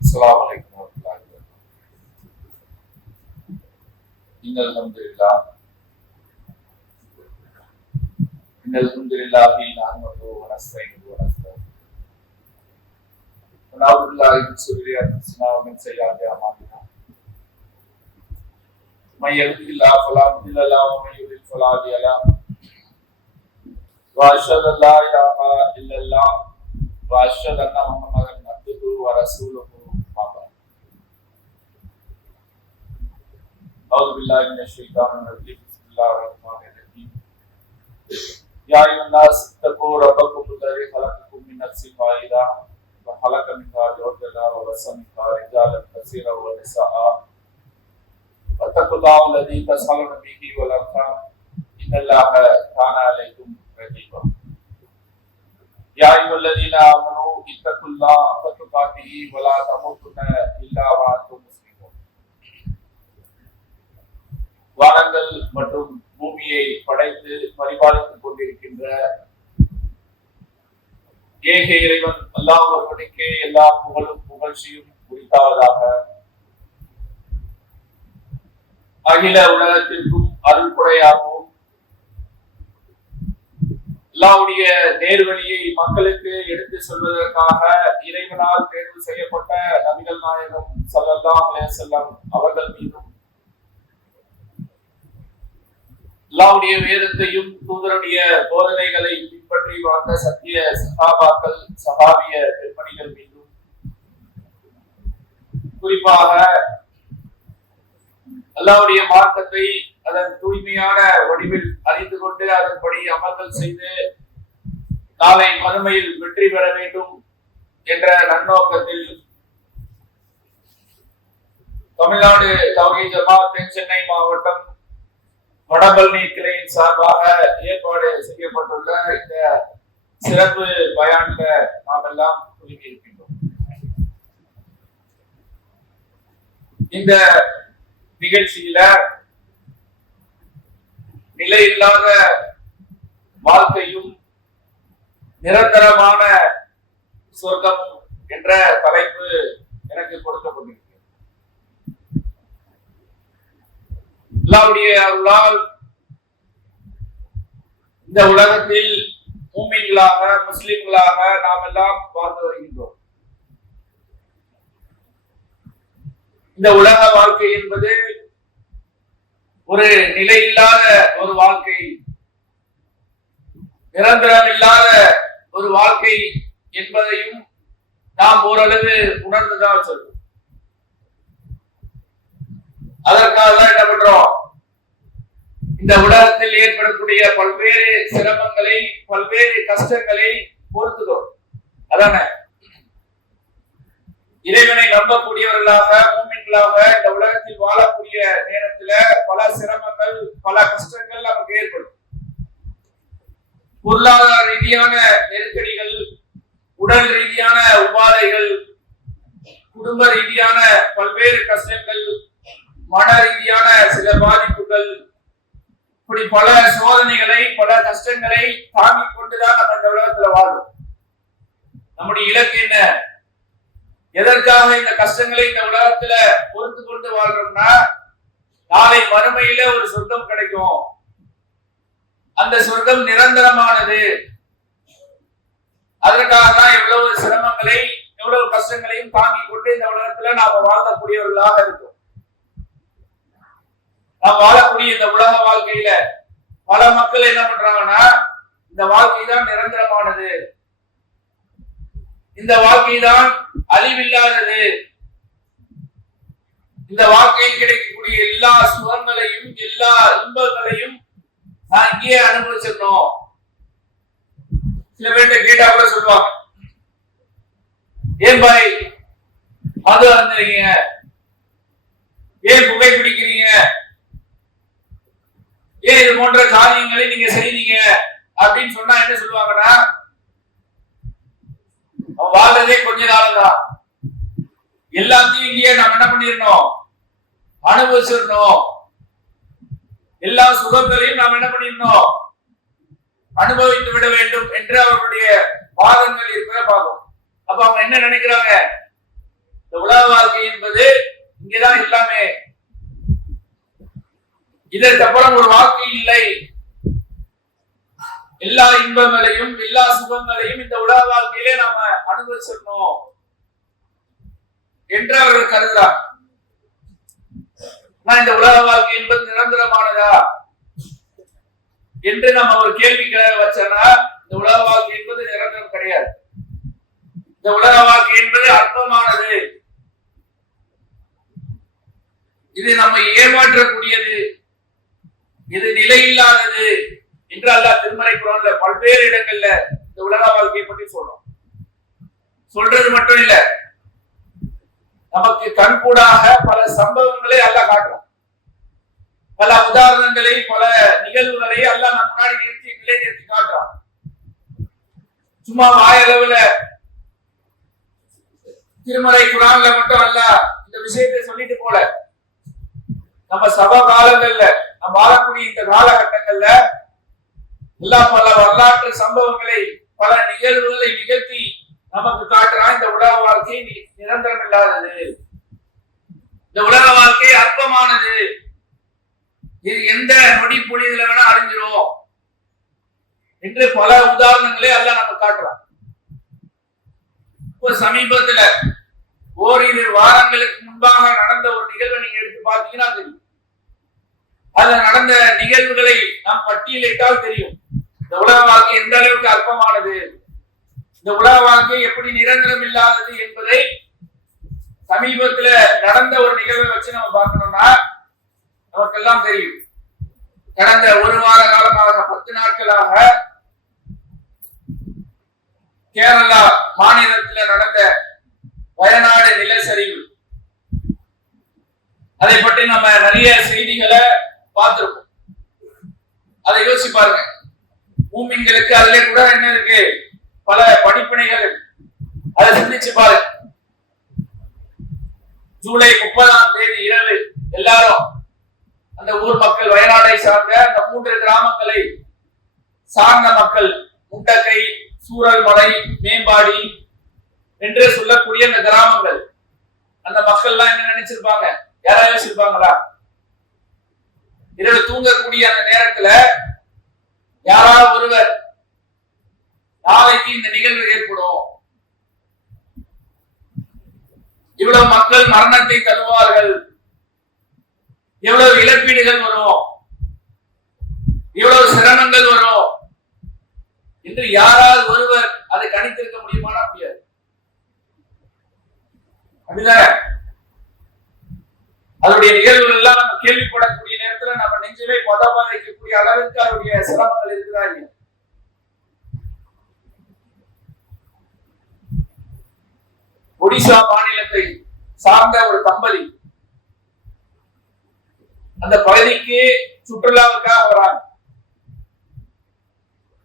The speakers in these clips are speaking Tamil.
السلام عليكم ورحمة الله وبركاته. إن الحمد لله نحمده ونستعينه ونستغفره ونعوذ بالله من شرور أنفسنا ومن سيئات أعمالنا. من يهده الله فلا مضل له ومن يضلل فلا هادي له. وأشهد أن لا إله إلا الله وأشهد أن محمدا عبده ورسوله. أعوذ بالله من الشيطان الرجيم. بسم الله الرحمن الرحيم. يا أيها الناس اتقوا ربكم الذي خلقكم من نفس واحدة وخلق منها زوجها وبث منها رجالا كثيرا ونساء واتقوا الله الذي تسألون به والأرحام إن الله كان عليكم رقيبا. يا أيها الذين آمنوا اتقوا الله حق تقاته ولا تموتن إلا وأنتم مسلمون. வானங்கள் மற்றும் பூமியை படைத்து பரிபாலித்துக் கொண்டிருக்கின்ற ஏக இறைவன் அல்லாஹ் ஒருவனுக்கே எல்லா புகழும் புகழ்ச்சியும் உரித்தாவதாக. அகில உலகத்திற்கும் அருள்படையாகவும் அல்லாஹ்வுடைய நேர்வழியை மக்களுக்கு எடுத்து சொல்வதற்காக இறைவனால் தேர்வு செய்யப்பட்ட நபிகள் நாயகம் ஸல்லல்லாஹு அலைஹி வஸல்லம் அவர்கள் மீதும் அல்லாஹ்வுடைய வேதத்தையும் தூதருடைய போதனைகளை பின்பற்றி வாழ்ந்த சத்திய சஹாபாக்கள் சஹாபிய பெண்மணிகள் மீதும் குறிப்பாக அல்லாஹ்வுடைய மார்க்கத்தை அதன் தூய்மையான வடிவில் அறிந்து கொண்டு அதன்படி அமல்கள் செய்து நாளை மறுமையில் வெற்றி பெற வேண்டும் என்ற நன்னோக்கத்தில் தமிழ்நாடு தௌஹீத் ஜமாஅத் சென்னை மாவட்டம் வடபழனி கிளையின் சார்பாக ஏற்பாடு செய்யப்பட்டுள்ள இந்த சிறப்பு பயான்ல நாம் எல்லாம் குழுமி இருக்கின்றோம். இந்த நிகழ்ச்சியில நிலையில்லாத வாழ்க்கையும் நிரந்தரமான சொர்க்கம் என்ற தலைப்பு எனக்கு கொடுக்கப்பட்டிருக்கிறது. அல்லாஹ்வுடைய அருளால் இந்த உலகத்தில் மூமின்களாக முஸ்லிம்களாக நாம் எல்லாம் வாழ்ந்து வருகின்றோம். இந்த உலக வாழ்க்கை என்பது ஒரு நிலையில்லாத ஒரு வாழ்க்கை, நிரந்தரமில்லாத ஒரு வாழ்க்கை என்பதையும் நாம் ஓரளவு உணர்ந்துதான் சொல்றோம். அதற்காக தான் என்ன பண்றோம், இந்த உலகத்தில் ஏற்படக்கூடிய பல்வேறு சிரமங்களை பல்வேறு கஷ்டங்களை பொறுத்துக்கிறோம். அதான இறைவனை நம்பக்கூடியவர்களாக மூமின்களாக இந்த உலகத்தில் வாழக்கூடிய நேரத்துல பல சிரமங்கள் பல கஷ்டங்கள் நமக்கு ஏற்படும். பொருளாதார ரீதியான நெருக்கடிகள், உடல் ரீதியான உபாதைகள், குடும்ப ரீதியான பல்வேறு கஷ்டங்கள், மன ரீதியான சில பாதிப்புகள், இப்படி பல சோதனைகளை பல கஷ்டங்களை தாங்கிக் கொண்டுதான் நம்ம இந்த உலகத்துல வாழும். நம்முடைய இலக்கு என்ன, எதற்காக இந்த கஷ்டங்களை இந்த உலகத்துல பொறுத்து கொண்டு வாழ்றோம்னா நாளை மறுமையில ஒரு சொர்க்கம் கிடைக்கும், அந்த சொர்க்கம் நிரந்தரமானது. அதற்காக தான் எவ்வளவு சிரமங்களை எவ்வளவு கஷ்டங்களையும் தாங்கிக் கொண்டு இந்த உலகத்துல நாம வாழக்கூடியவர்களாக இருக்கும். நாம் வாழக்கூடிய இந்த உலக வாழ்க்கையில பல மக்கள் என்ன பண்றாங்கன்னா, இந்த வாழ்க்கை தான் நிரந்தரமானது, இந்த வாழ்க்கை தான் அழிவில்லாதது, இந்த வாழ்க்கையில் கிடைக்கக்கூடிய எல்லா சுகங்களையும் எல்லா இன்பங்களையும் நான் இங்கேயே அனுபவிச்சிடணும். சில பேர்கிட்ட கேட்டா கூட சொல்லுவாங்க, ஏன் பாய் மது அருந்துறீங்க, ஏன் புகை பிடிக்கிறீங்க, ஏன் இது போன்ற காரியங்களை நீங்க செய்றீங்க அப்படின்னு சொன்னா என்ன சொல்லுவாங்கன்னா, வாழ்றதே கொஞ்ச நாள் தான், எல்லாத்தையும் இங்கேயே நம்ம என்ன பண்ணிடணும், அனுபவிச்சிடணும், எல்லா சுகங்களையும் நாம் என்ன பண்ணிடணும், அனுபவித்து விட வேண்டும் என்று அவர்களுடைய வாதங்கள் இருக்கிற பார்க்கும். அப்ப அவங்க என்ன நினைக்கிறாங்க, இந்த உலக வாழ்க்கை என்பது இங்கதான் எல்லாமே, இதற்கப்புறம் ஒரு வாழ்க்கை இல்லை. எல்லா இன்பங்களையும் எல்லா சுகங்களையும் இந்த உலக வாழ்க்கையிலே நாம அனுபவிச்சிடணும் என்று அவர்கள் கருதுறார். இந்த உலக வாழ்க்கை என்பது நிரந்தரமானதா என்று நம்ம ஒரு கேள்வி வச்சோம்னா, இந்த உலக வாழ்க்கை என்பது நிரந்தரம் கிடையாது. இந்த உலக வாழ்க்கை என்பது அற்பமானது, இது நம்ம ஏமாற்றக்கூடியது, இது நிலையில்லாதது என்று அல்லாஹ் திருமறை குர்ஆன்ல பல்வேறு இடங்கள்ல இந்த உலக வாழ்க்கையை பற்றி சொல்றோம். சொல்றது மட்டும் இல்ல, நமக்கு கண்கூடாக பல சம்பவங்களை அல்லாஹ் காட்டுறான். பல உதாரணங்களை, பல நிகழ்வுகளை அல்லாஹ் நம்ம முன்னாடி நிலைநிறுத்தி காட்டுறான். சும்மா வாயளவுல திருமறை குர்ஆன்ல மட்டும் அல்லாஹ் இந்த விஷயத்தை சொல்லிட்டு போல, நம்ம சபா காலங்கள்ல நம்ம வாழக்கூடிய இந்த காலகட்டங்கள்ல எல்லாம் பல வரலாற்று சம்பவங்களை, பல நிகழ்வுகளை நிகழ்த்தி நமக்கு காட்டுறான். இந்த உலக வாழ்க்கை நிரந்தரம் இல்லாதது, இந்த உலக வாழ்க்கை அற்பமானது, இது எந்த நொடி பொழிவுல வேணா அழிஞ்சிரும் என்று பல உதாரணங்களை அல்லாஹ் நமக்கு காட்டுறான். இப்போ சமீபத்துல ஓரிரு வாரங்களுக்கு முன்பாக நடந்த ஒரு நிகழ்வை நீங்க எடுத்து பார்த்தீங்கன்னா தெரியும். அதுல நடந்த நிகழ்வுகளை நாம் பட்டியலிட்டால் தெரியும் இந்த உலக வாழ்க்கை எந்த அளவுக்கு அற்பமானது, இந்த உலக வாழ்க்கை எப்படி நிரந்தரம் இல்லாதது என்பதை சமீபத்துல நடந்த ஒரு நிகழ்வை வச்சு நம்ம பார்க்கணும்னா நமக்கெல்லாம் தெரியும். கடந்த ஒரு வார காலமாக 10 நாட்களாக கேரளா மாநிலத்தில் நடந்த வயநாடு நிலச்சரிவு, அதை பற்றி நம்ம நிறைய செய்திகளை பார்த்திருக்கோம். அதை யோசிச்சு பாருங்க. மூமின்களுக்கு அதுல கூட என்ன இருக்கு, பல படிப்பினைகள். அதை சிந்திச்சு பாருங்க. ஜூலை 30ஆம் தேதி இரவு எல்லாரும் அந்த ஊர் மக்கள், வயநாடை சார்ந்த அந்த 3 கிராமங்களை சார்ந்த மக்கள், முண்டக்கை, சூரல்மலை, மேம்பாடி என்று சொல்லக்கூடிய அந்த கிராமங்கள், அந்த மக்கள் எல்லாம் என்ன நினைச்சிருப்பாங்க? யாராவது யோசிச்சிருப்பாங்களா? இரவு தூங்கக்கூடிய அந்த நேரத்துல யாராவது ஒருவர் நாளைக்கு இந்த நிகழ்வு ஏற்படும், இவ்வளவு மக்கள் மரணத்தை தருவார்கள், எவ்வளவு இழப்பீடுகள் வரும், எவ்வளவு சிரமங்கள் வரும் என்று யாராவது ஒருவர் அதை கணித்திருக்க முடியுமானா? முடியாது. அப்படிதானே? அதனுடைய நிகழ்வுகள் எல்லாம் நம்ம கேள்விப்படக்கூடிய நேரத்துல நம்ம நெஞ்சமே பதவாதிக்கக்கூடிய அளவிற்கு அவருடைய சிரமங்கள் இருக்கிறாங்க. ஒடிசா மாநிலத்தை சார்ந்த ஒரு தம்பதி அந்த பகுதிக்கு சுற்றுலாவுக்காக வராங்க.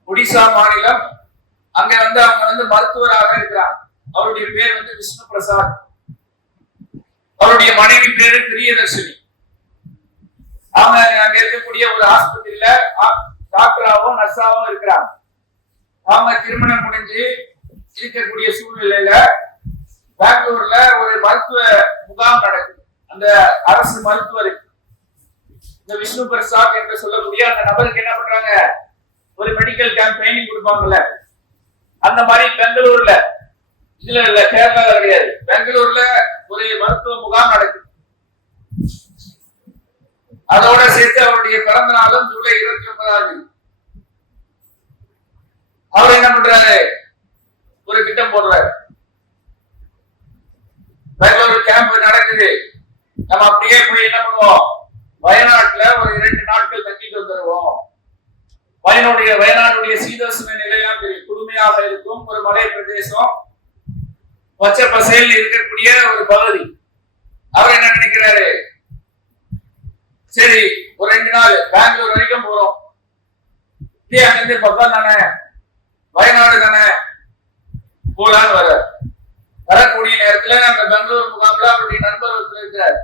ஒடிசா மாநிலம், அங்க அவங்க மருத்துவராக இருக்கிறார். அவருடைய பேர் விஷ்ணு பிரசாத், அவருடைய மனைவி பேரு பிரியதர்ஷினி. அவங்க அங்க இருக்கக்கூடிய ஒரு ஆஸ்பத்திரியில டாக்டராகவும் நர்ஸாவும் இருக்கிறாங்க. அவங்க திருமணம் முடிஞ்சு இருக்கக்கூடிய சூழ்நிலையில பெங்களூர்ல ஒரு மருத்துவ முகாம் நடக்குது. அந்த அரசு மருத்துவருக்கு இந்த விஷ்ணு பிரசாத் என்று சொல்லக்கூடிய அந்த நபருக்கு என்ன பண்றாங்க, ஒரு மெடிக்கல் கேம்ப் ட்ரைனிங் கொடுப்பாங்கல்ல, அந்த மாதிரி பெங்களூர்ல, இதுல இல்ல கேரளால கிடையாது, பெங்களூர்ல ஒரு மருத்துவ முகாம் நடக்குது. அதோட சேர்த்து அவருடைய பிறந்த நாளும் ஜூலை 29ஆம் தேதி. அவர் என்ன பண்றாரு, ஒரு திட்டம் போடுறாரு. பெங்களூர் கேம்ப் நடக்குது, நம்ம அப்படியே போய் என்ன பண்ணுவோம், வயநாட்டுல ஒரு 2 நாட்கள் தங்கிட்டு வந்துடுவோம். வயநாடுடைய சீதோஷ்ண நிலையெல்லாம் தெரியும், குளுமையாக இருக்கும் ஒரு மலை பிரதேசம், பச்சை பசேல் இருக்கக்கூடிய ஒரு பகுதி. அவர் என்ன நினைக்கிறாரு, சரி ஒரு 2 நாள் பெங்களூர் வரைக்கும் போறோம், அங்கிருந்து பக்கம் தானே, வயநாடு தானே, போலான்னு வர வரக்கூடிய நேரத்துல அந்த பெங்களூர் முகாம்ல அவருடைய நண்பர் ஒருத்தர் இருக்கிறார்.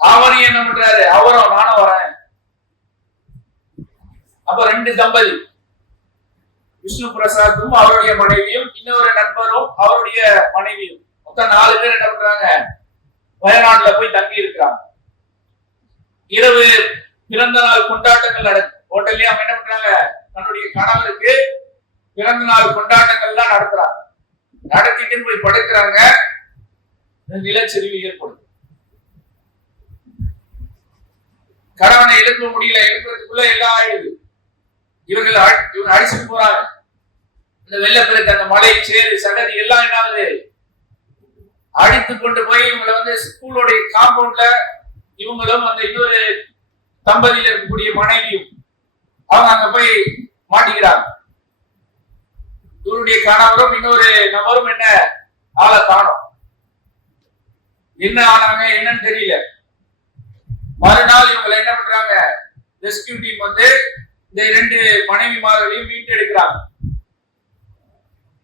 அவரையும் என்ன பண்றாரு, அவரும் நானும் வரேன். அப்ப 2 தம்பதி, விஷ்ணு பிரசாத்தும் அவருடைய மனைவியும், இன்னொரு நண்பரும் அவருடைய மனைவியும் மொத்தம் 4 பேர் என்ன பண்றாங்க, வயநாட்டுல போய் தங்கி இருக்கிறாங்க. இரவு பிறந்த நாள் கொண்டாட்டங்கள் நடக்கும். ஹோட்டல்ல அவங்க என்ன பண்றாங்க, தன்னுடைய கணவருக்கு பிறந்த நாள் கொண்டாட்டங்கள்லாம் நடத்துறாங்க. நடத்திட்டு போய் படுக்கிறாங்க. நிலச்சரிவு ஏற்படுது. கணவனை எழுப்ப முடியல. எழுப்புறதுக்குள்ள எல்லாம் ஆயிடுது. இவங்க அடிச்சுட்டு போறாங்க. இந்த வெள்ளப்பெருக்கு, அந்த மலை, சேரு, சகதி எல்லாம் என்ன ஆகுது, அடித்து கொண்டு போய் இவங்களை ஸ்கூலோடைய காம்பவுண்ட்ல இவங்களும் அந்த இன்னொரு தம்பதியில் இருக்கக்கூடிய மனைவியும் அவங்க அங்க போய் மாட்டிக்கிறாங்க. இவருடைய கணவரும் இன்னொரு நபரும் என்ன ஆளை காணோம். என்ன ஆனாங்க என்னன்னு தெரியல. மறுநாள் இவங்களை என்ன பண்றாங்க, ரெஸ்கியூ டீம் இந்த 2 மனைவிமார்களையும் மீட்டெடுக்கிறாங்க.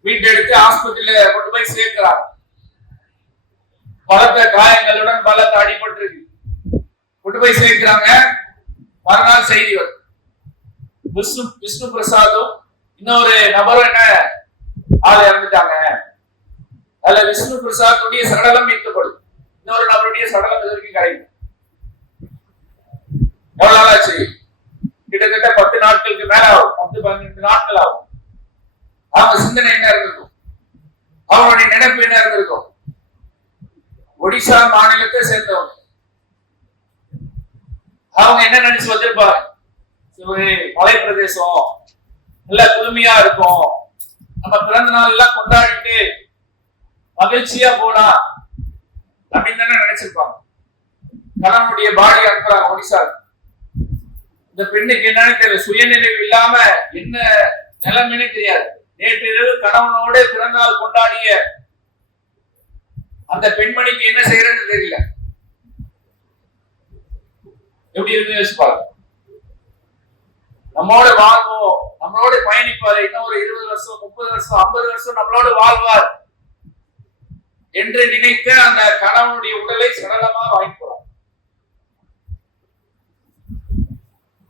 மீட்டெடுத்து ஆஸ்பத்திரியில கொண்டு போய் சேர்க்கிறாங்க. பலத்த காயங்களுடன் பலத்த அடிபட்டிருக்கு. கொண்டு போய் சேர்க்கிறாங்க. மறுநாள் செய்தி வரும், விஷ்ணு பிரசாதும் இன்னொரு நபரும் என்ன ஆள் இறந்துட்டாங்க. அதுல விஷ்ணு பிரசாத்துடைய சடலம் மீட்கப்படும். இன்னொரு நபருடைய சடலம் இது வரைக்கும் கிடைக்கும். எவ்வளவு நாள் ஆச்சு? கிட்டத்தட்ட 10 நாட்களுக்கு மேல ஆகும். 10-12 நாட்கள் ஆகும். அவங்க சிந்தனை என்ன இருந்திருக்கும், அவங்களுடைய நினைப்பு என்ன இருந்திருக்கும்? ஒடிசா மாநிலத்தை சேர்ந்தவங்க. அவங்க என்ன நினைச்சு வந்திருப்பாங்க, ஒரு மலை பிரதேசம் நல்ல குளுமையா இருக்கும், நம்ம பிறந்த நாள் எல்லாம் கொண்டாடிட்டு மகிழ்ச்சியா போனா அப்படின்னு தானே நினைச்சிருப்பாங்க. கணவனுடைய பாடி அனுப்புறாங்க ஒடிசா. இந்த பெண்ணுக்கு என்னன்னு தெரியல, சுயநினைவு இல்லாம என்ன நிலைமைன்னு தெரியாது. நேற்று இரவு கணவனோட பிறந்தநாள் கொண்டாடிய அந்த பெண்மணிக்கு என்ன செய்யறதுன்னு தெரியல. எப்படி இருக்கு யோசிப்பாங்க. நம்மளோட வாழ்வோம், நம்மளோட பயணிப்பாரு, இன்னும் ஒரு 20 வருஷம் 30 வருஷம் 50 வருஷம் நம்மளோட வாழ்வார் என்று நினைத்த அந்த கணவனுடைய உடலை சடலமா வாங்கி போறோம்.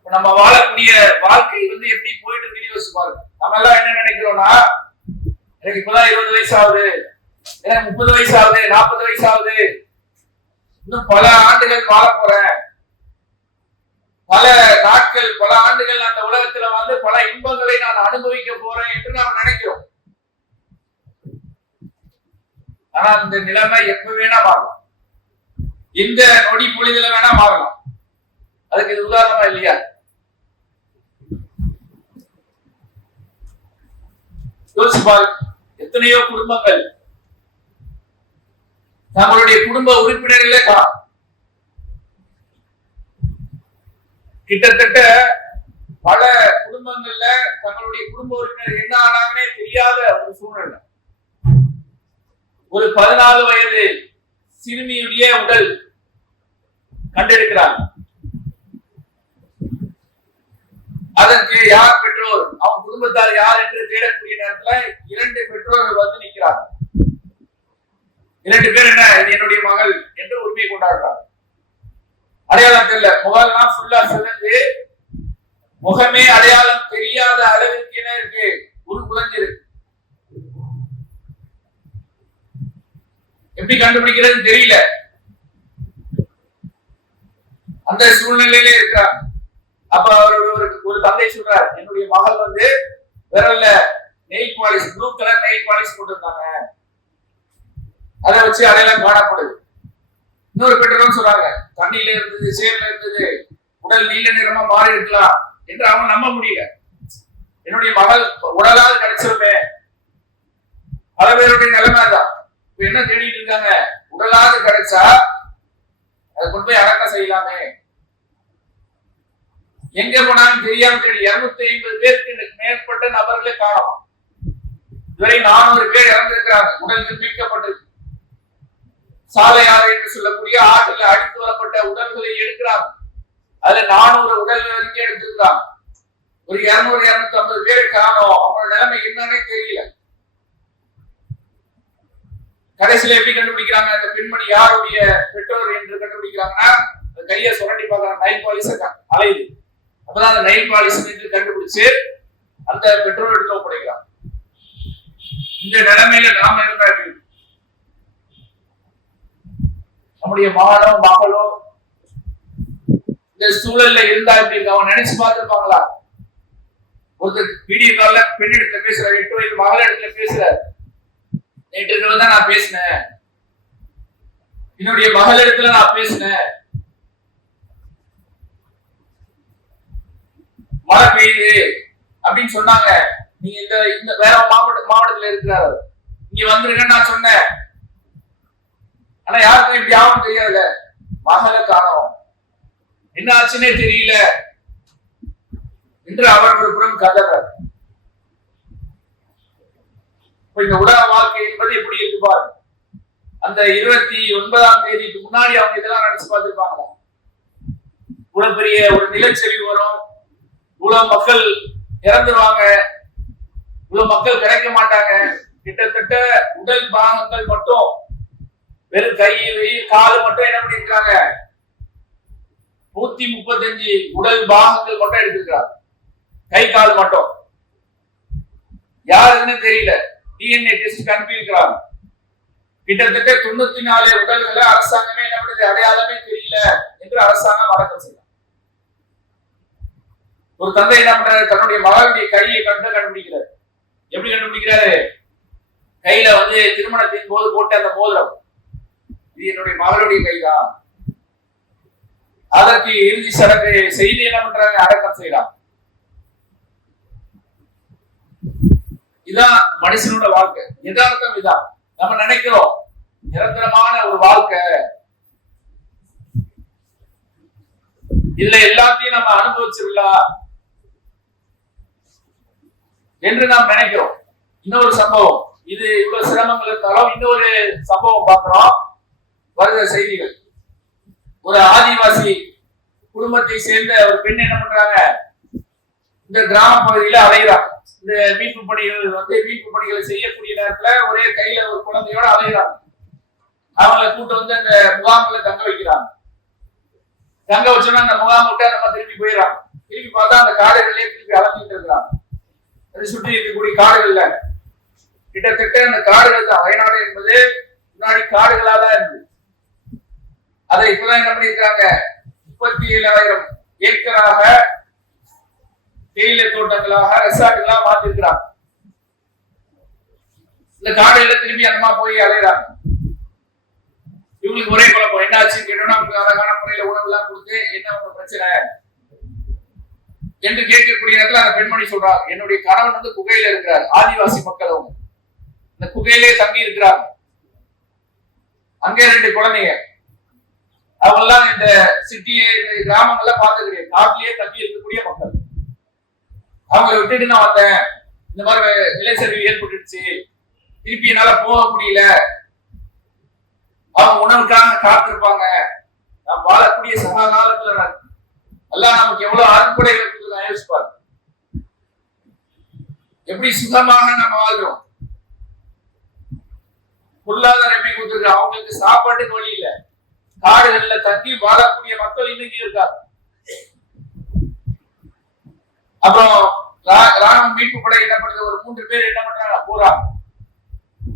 நம்ம வாழக்கூடிய வாழ்க்கை எப்படி போயிட்டு இருக்கு யோசிப்பாரு. நம்ம எல்லாம் என்ன நினைக்கிறோம்னா, எனக்கு இப்பதான் 20 வயசு ஆகுது, எனக்கு 30 வயசு ஆகுது, 40 வயசு ஆகுது, இன்னும் பல ஆண்டுகள் வாழ போறேன், பல நாட்கள் பல ஆண்டுகள் அந்த உலகத்துல பல இன்பங்களை நான் அனுபவிக்க போறேன் என்று நாம் நினைக்கிறோம். ஆனா இந்த நிலைமை எப்ப வேணா மாறலாம், இந்த நொடி பொழுதுல வேணா மாறலாம். அதுக்கு இது உதாரணமா இல்லையா? யோசிப்பார். எத்தனையோ குடும்பங்கள் தங்களுடைய குடும்ப உறுப்பினர்களே காணும். கிட்டத்தட்ட பல குடும்பங்கள்ல தங்களுடைய குடும்ப உறுப்பினர் என்ன ஆனாங்கன்னே தெரியாத ஒரு சூழ்நிலை. ஒரு 14 வயது சிறுமியுடைய உடல் கண்டெடுக்கிறார். அதற்கு யார் பெற்றோர், அவன் குடும்பத்தார் யார் என்று தேடக்கூடிய நேரத்தில் 2 பெற்றோர்கள் நிற்கிறார். 2 பேர் என்ன, இது என்னுடைய மகள் என்று உரிமை கொண்டாடுறார். அடையாளம் தெரியல, முகம்லாம் ஃபுல்லா சிறந்து முகமே அடையாளம் தெரியாத அளவிற்கு என்ன இருக்கு, உருகுலைஞ்சிருக்கு. எப்படி கண்டுபிடிக்கிறதுன்னு தெரியல. அந்த சூழ்நிலையிலே இருக்கிறார். அப்ப ஒரு தந்தை சொல்றார், என்னுடைய மகள் விரல்ல nail polish, blue colour nail polish போட்டிருந்தாங்க, அதை வச்சு அடையாளம் காணப்படுது. இன்னொரு பெற்றோரும் சொல்றாங்க, தண்ணியில இருந்தது, சேர்ல இருந்தது, உடல் நீல நிறமா மாறி இருக்கலாம் என்று அவங்க நம்ப முடியல. என்னுடைய மகள் உடலால் கிடைச்சிருமே. பல பேருடைய நிலைமை தான். இப்ப என்ன தேடிட்டு இருக்காங்க, உடலாவது கிடைச்சா அதை கொண்டு போய் அடக்கம் செய்யலாமே. எங்க போனாலும் தெரியாம தேடி 250 பேருக்கு மேற்பட்ட நபர்களை காணலாம். இதுவரை 400 பேர் இறந்திருக்கிறாங்க, உடல்கள் மீட்கப்பட்டிருக்கு. சாலையாறு என்று சொல்லக்கூடிய ஆற்றில் அடித்து வரப்பட்ட உடல்களை எடுக்கிறாங்க. அதுல 400 உடல்கள் வரைக்கும் எடுத்திருக்கிறாங்க. ஒரு 200-250 பேரை காணோம். அவங்களோட நிலைமை என்னன்னே தெரியல. கடைசியில எப்படி கண்டுபிடிக்கிறாங்க, அந்த பெண்மணி யாருடைய பெற்றோர் என்று கண்டுபிடிக்கிறாங்கன்னா, கையை சுரண்டி பார்க்கறாங்க, நைல் பாலிஷ் அலையுது. அப்பதான் அந்த நைல் பாலிஷ் என்று கண்டுபிடிச்சு அந்த பெற்றோர் எடுத்து ஒப்படைக்கிறாங்க. இந்த நிலைமையில நாம இருந்தா நம்முடைய மகனோ மகளோ இந்த சூழல்ல இருந்தா இப்படி அவங்க நினைச்சு பார்த்திருப்பாங்களா? ஒருத்தர் வீடியோ கால்ல பெண் இடத்துல பேசுற, 8 வயது மகள் இடத்துல பேசுற, நேற்று தான் நான் பேசினேன், என்னுடைய மகள் இடத்துல நான் பேசினேன், மழை பெய்யுது அப்படின்னு சொன்னாங்க. நீங்க இந்த வேற மாவட்டத்துல இருக்கிறாரு, இங்க வந்துருங்க நான் சொன்னேன். ஆனா யாருக்கும் இப்படி ஆகும் தெரியாதுல. மகளை காணோம், என்ன ஆச்சுன்னே தெரியல என்று அவர் ஒரு புறம் கதறார். இந்த உலக வாழ்க்கை என்பது எப்படி இருக்கு பாருங்க. அந்த 29ஆம் தேதிக்கு முன்னாடி அவங்க இதெல்லாம் நினைச்சு பார்த்திருப்பாங்களா? இவ்வளவு பெரிய ஒரு நிலச்சரிவு வரும், இவ்வளவு மக்கள் இறந்துருவாங்க, இவ்வளவு மக்கள் கிடைக்க மாட்டாங்க. கிட்டத்தட்ட உடல் பாகங்கள் மட்டும், வெறும் கை காலு மட்டும் என்ன பண்ணிருக்காங்க, 135 உடல் பாகங்கள் மட்டும் எடுத்திருக்காங்க. கை கால் மட்டும் யாருன்னு தெரியல. டிஎன்ஏ டெஸ்ட் அனுப்பியிருக்கிறாங்க. கிட்டத்தட்ட 94 உடல்களை அரசாங்கமே என்ன பண்ணுது, அடையாளமே தெரியல என்று அரசாங்கம் அடக்கம் செய்யலாம். ஒரு தந்தை என்ன பண்றாரு, தன்னுடைய மகளுடைய கையை கண்டுபிடிக்கிறார். எப்படி கண்டுபிடிக்கிறாரு? கையில திருமணத்தின் போது போட்ட அந்த மோதிரம், இது என்னுடைய மகளுடைய கைதான். அதற்கு இறுதி சடங்கு செய்து என்ன பண்றாங்க, அடக்கம் செய்யலாம். இதான் மனுஷனோட வாழ்க்கை. யதார்த்தம் இதான். நம்ம நினைக்கிறோம் நிரந்தரமான ஒரு வாழ்க்கை, இதுல எல்லாத்தையும் நம்ம அனுபவிச்சிடலாம் என்று நாம் நினைக்கிறோம். இன்னொரு சம்பவம், இது இவ்வளவு சிரமங்கள் இருந்தாலும் இன்னொரு சம்பவம் பார்க்கிறோம். வருகிற செய்திகள், ஒரு ஆதிவாசி குடும்பத்தை சேர்ந்த ஒரு பெண் என்ன பண்றாங்க, இந்த கிராம பகுதியில அலைகிறாங்க. இந்த மீட்பு பணிகளை செய்யக்கூடிய நேரத்துல ஒரே கையில ஒரு குழந்தையோட அலைகிறாங்க. அவங்களை கூட்டு அந்த முகாம்களை தங்க வைக்கிறாங்க. தங்க வச்சோன்னா அந்த முகாம் விட்டு நம்ம திருப்பி போயிடறாங்க. திருப்பி பார்த்தா அந்த காடுகளிலே திருப்பி அலைஞ்சிட்டு இருக்கிறாங்க. அதை சுற்றி இருக்கக்கூடிய காடுகள்ல கிட்டத்தட்ட அந்த காடுகள் தான், வயநாடு என்பது முன்னாடி காடுகளா தான் இருந்தது. அதை இப்பதான் என்ன பண்ணிருக்காங்க, 37,000 ஏக்கராக தேயிலை தோட்டங்களாக, ரெசார்ட்டுகளா மாத்திருக்கிறாங்க. இந்த காடுகளை திரும்பி அந்தமா போய் அலைகிறாங்க. இவங்களுக்கு ஒரே குழப்பம், என்னாச்சுன்னு கேட்டோம்னா அவங்களுக்கு அழகான முறையில உணவு எல்லாம் கொடுத்து என்ன உங்க பிரச்சனை என்று கேட்கக்கூடிய நேரத்துல அந்த பெண்மணி சொல்றாங்க, என்னுடைய கணவன் குகையில இருக்கிறார். ஆதிவாசி மக்கள் அவங்க இந்த குகையிலே தங்கி இருக்கிறாங்க. அங்கே 2 குழந்தைங்க. அவங்கெல்லாம் இந்த சிட்டியே கிராமங்கள்ல பார்த்துக்கிறேன், காட்டிலேயே தங்கி இருக்கக்கூடிய மக்கள். அவங்களை விட்டுட்டு நான் வந்தேன், இந்த மாதிரி நிலச்சரிவு ஏற்பட்டுடுச்சு, திருப்பி என்னால போக முடியல, அவங்க உணவுக்காக காத்திருப்பாங்க, நான் வாழக்கூடிய சக காலத்துல எல்லாம் நமக்கு எவ்வளவு அறுப்படைகளை கொடுத்துருக்காங்க யோசிப்பாரு. எப்படி சுகமாக நம்ம வாழ்றோம், பொருளாதாரம் எப்படி கொடுத்துருக்காங்க, அவங்களுக்கு சாப்பாட்டுக்கு வழி இல்லை, காடுகள்ல தங்கி வாழக்கூடிய மக்கள் இன்னைக்கு இருக்காங்க. அப்புறம் ராணுவ மீட்பு படை என்ன பண்ணுது, ஒரு 3 பேர் என்ன பண்றாங்க, போறாங்க.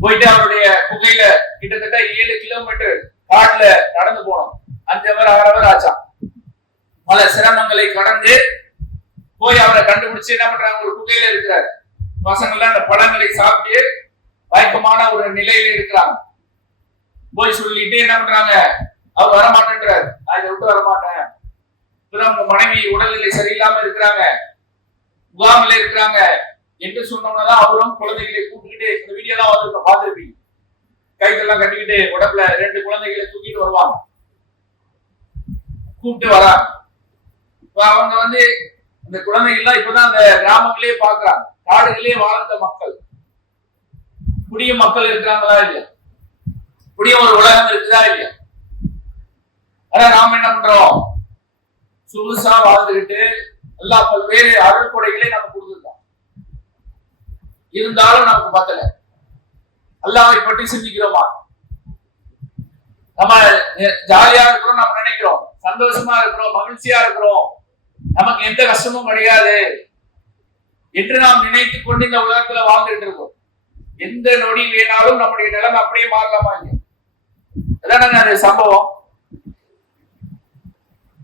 போயிட்டு அவருடைய குகையில கிட்டத்தட்ட 7 கிலோமீட்டர் காடுல நடந்து போனோம். 5 அவர் 6 அவர் ஆச்சா. பல சிரமங்களை கடந்து போய் அவரை கண்டுபிடிச்சு என்ன பண்றாங்க, ஒரு குகையில இருக்கிறார். பசங்க எல்லாம் அந்த பழங்களை சாப்பிட்டு மயக்கமான ஒரு நிலையில இருக்கிறாங்க. போய் சொல்லிட்டு என்ன பண்றாங்க, அவர் வரமாட்டேன்றாரு, நான் இதை விட்டு வரமாட்டேன். உங்க மனைவி உடல்நிலை சரியில்லாம இருக்கிறாங்க, முகாமில இருக்கிறாங்க என்று சொன்னோம்னாதான் அவரும் குழந்தைகளை கூப்பிட்டுக்கிட்டு, இந்த வீடியோ எல்லாம் வந்து பார்த்திருப்பீங்க, கைத்தெல்லாம் கட்டிக்கிட்டு உடம்புல 2 குழந்தைகளை தூக்கிட்டு வருவாங்க. கூப்பிட்டு வராங்க. அவங்க இந்த குழந்தைகள்லாம் இப்பதான் அந்த கிராமங்களே பாக்குறாங்க. காடுகளே வாழ்ந்த மக்கள், புதிய மக்கள் இருக்கிறாங்களா இல்லையா, புதிய ஒரு உலகம் இருக்குதா இல்லையா. ஆனா நாம என்ன பண்றோம், சுழுசா வாழ்ந்துகிட்டு எல்லா பல்வேறு அருள் கொடைகளை நம்ம கொடுத்துருக்கோம். இருந்தாலும் நமக்கு பத்தல. அல்லாஹ்வை பற்றி சிந்திக்கிறோமா? நம்ம ஜாலியா இருக்கிறோம், நம்ம நினைக்கிறோம், சந்தோஷமா இருக்கிறோம், மகிழ்ச்சியா இருக்கிறோம், நமக்கு எந்த கஷ்டமும் கிடையாது என்று நாம் நினைத்துக் கொண்டு இந்த உலகத்துல வாழ்ந்துட்டு இருக்கோம். எந்த நொடி வேணாலும் நம்முடைய நிலைமை அப்படியே மாறலாமா இல்லையா? அதான அந்த சம்பவம்.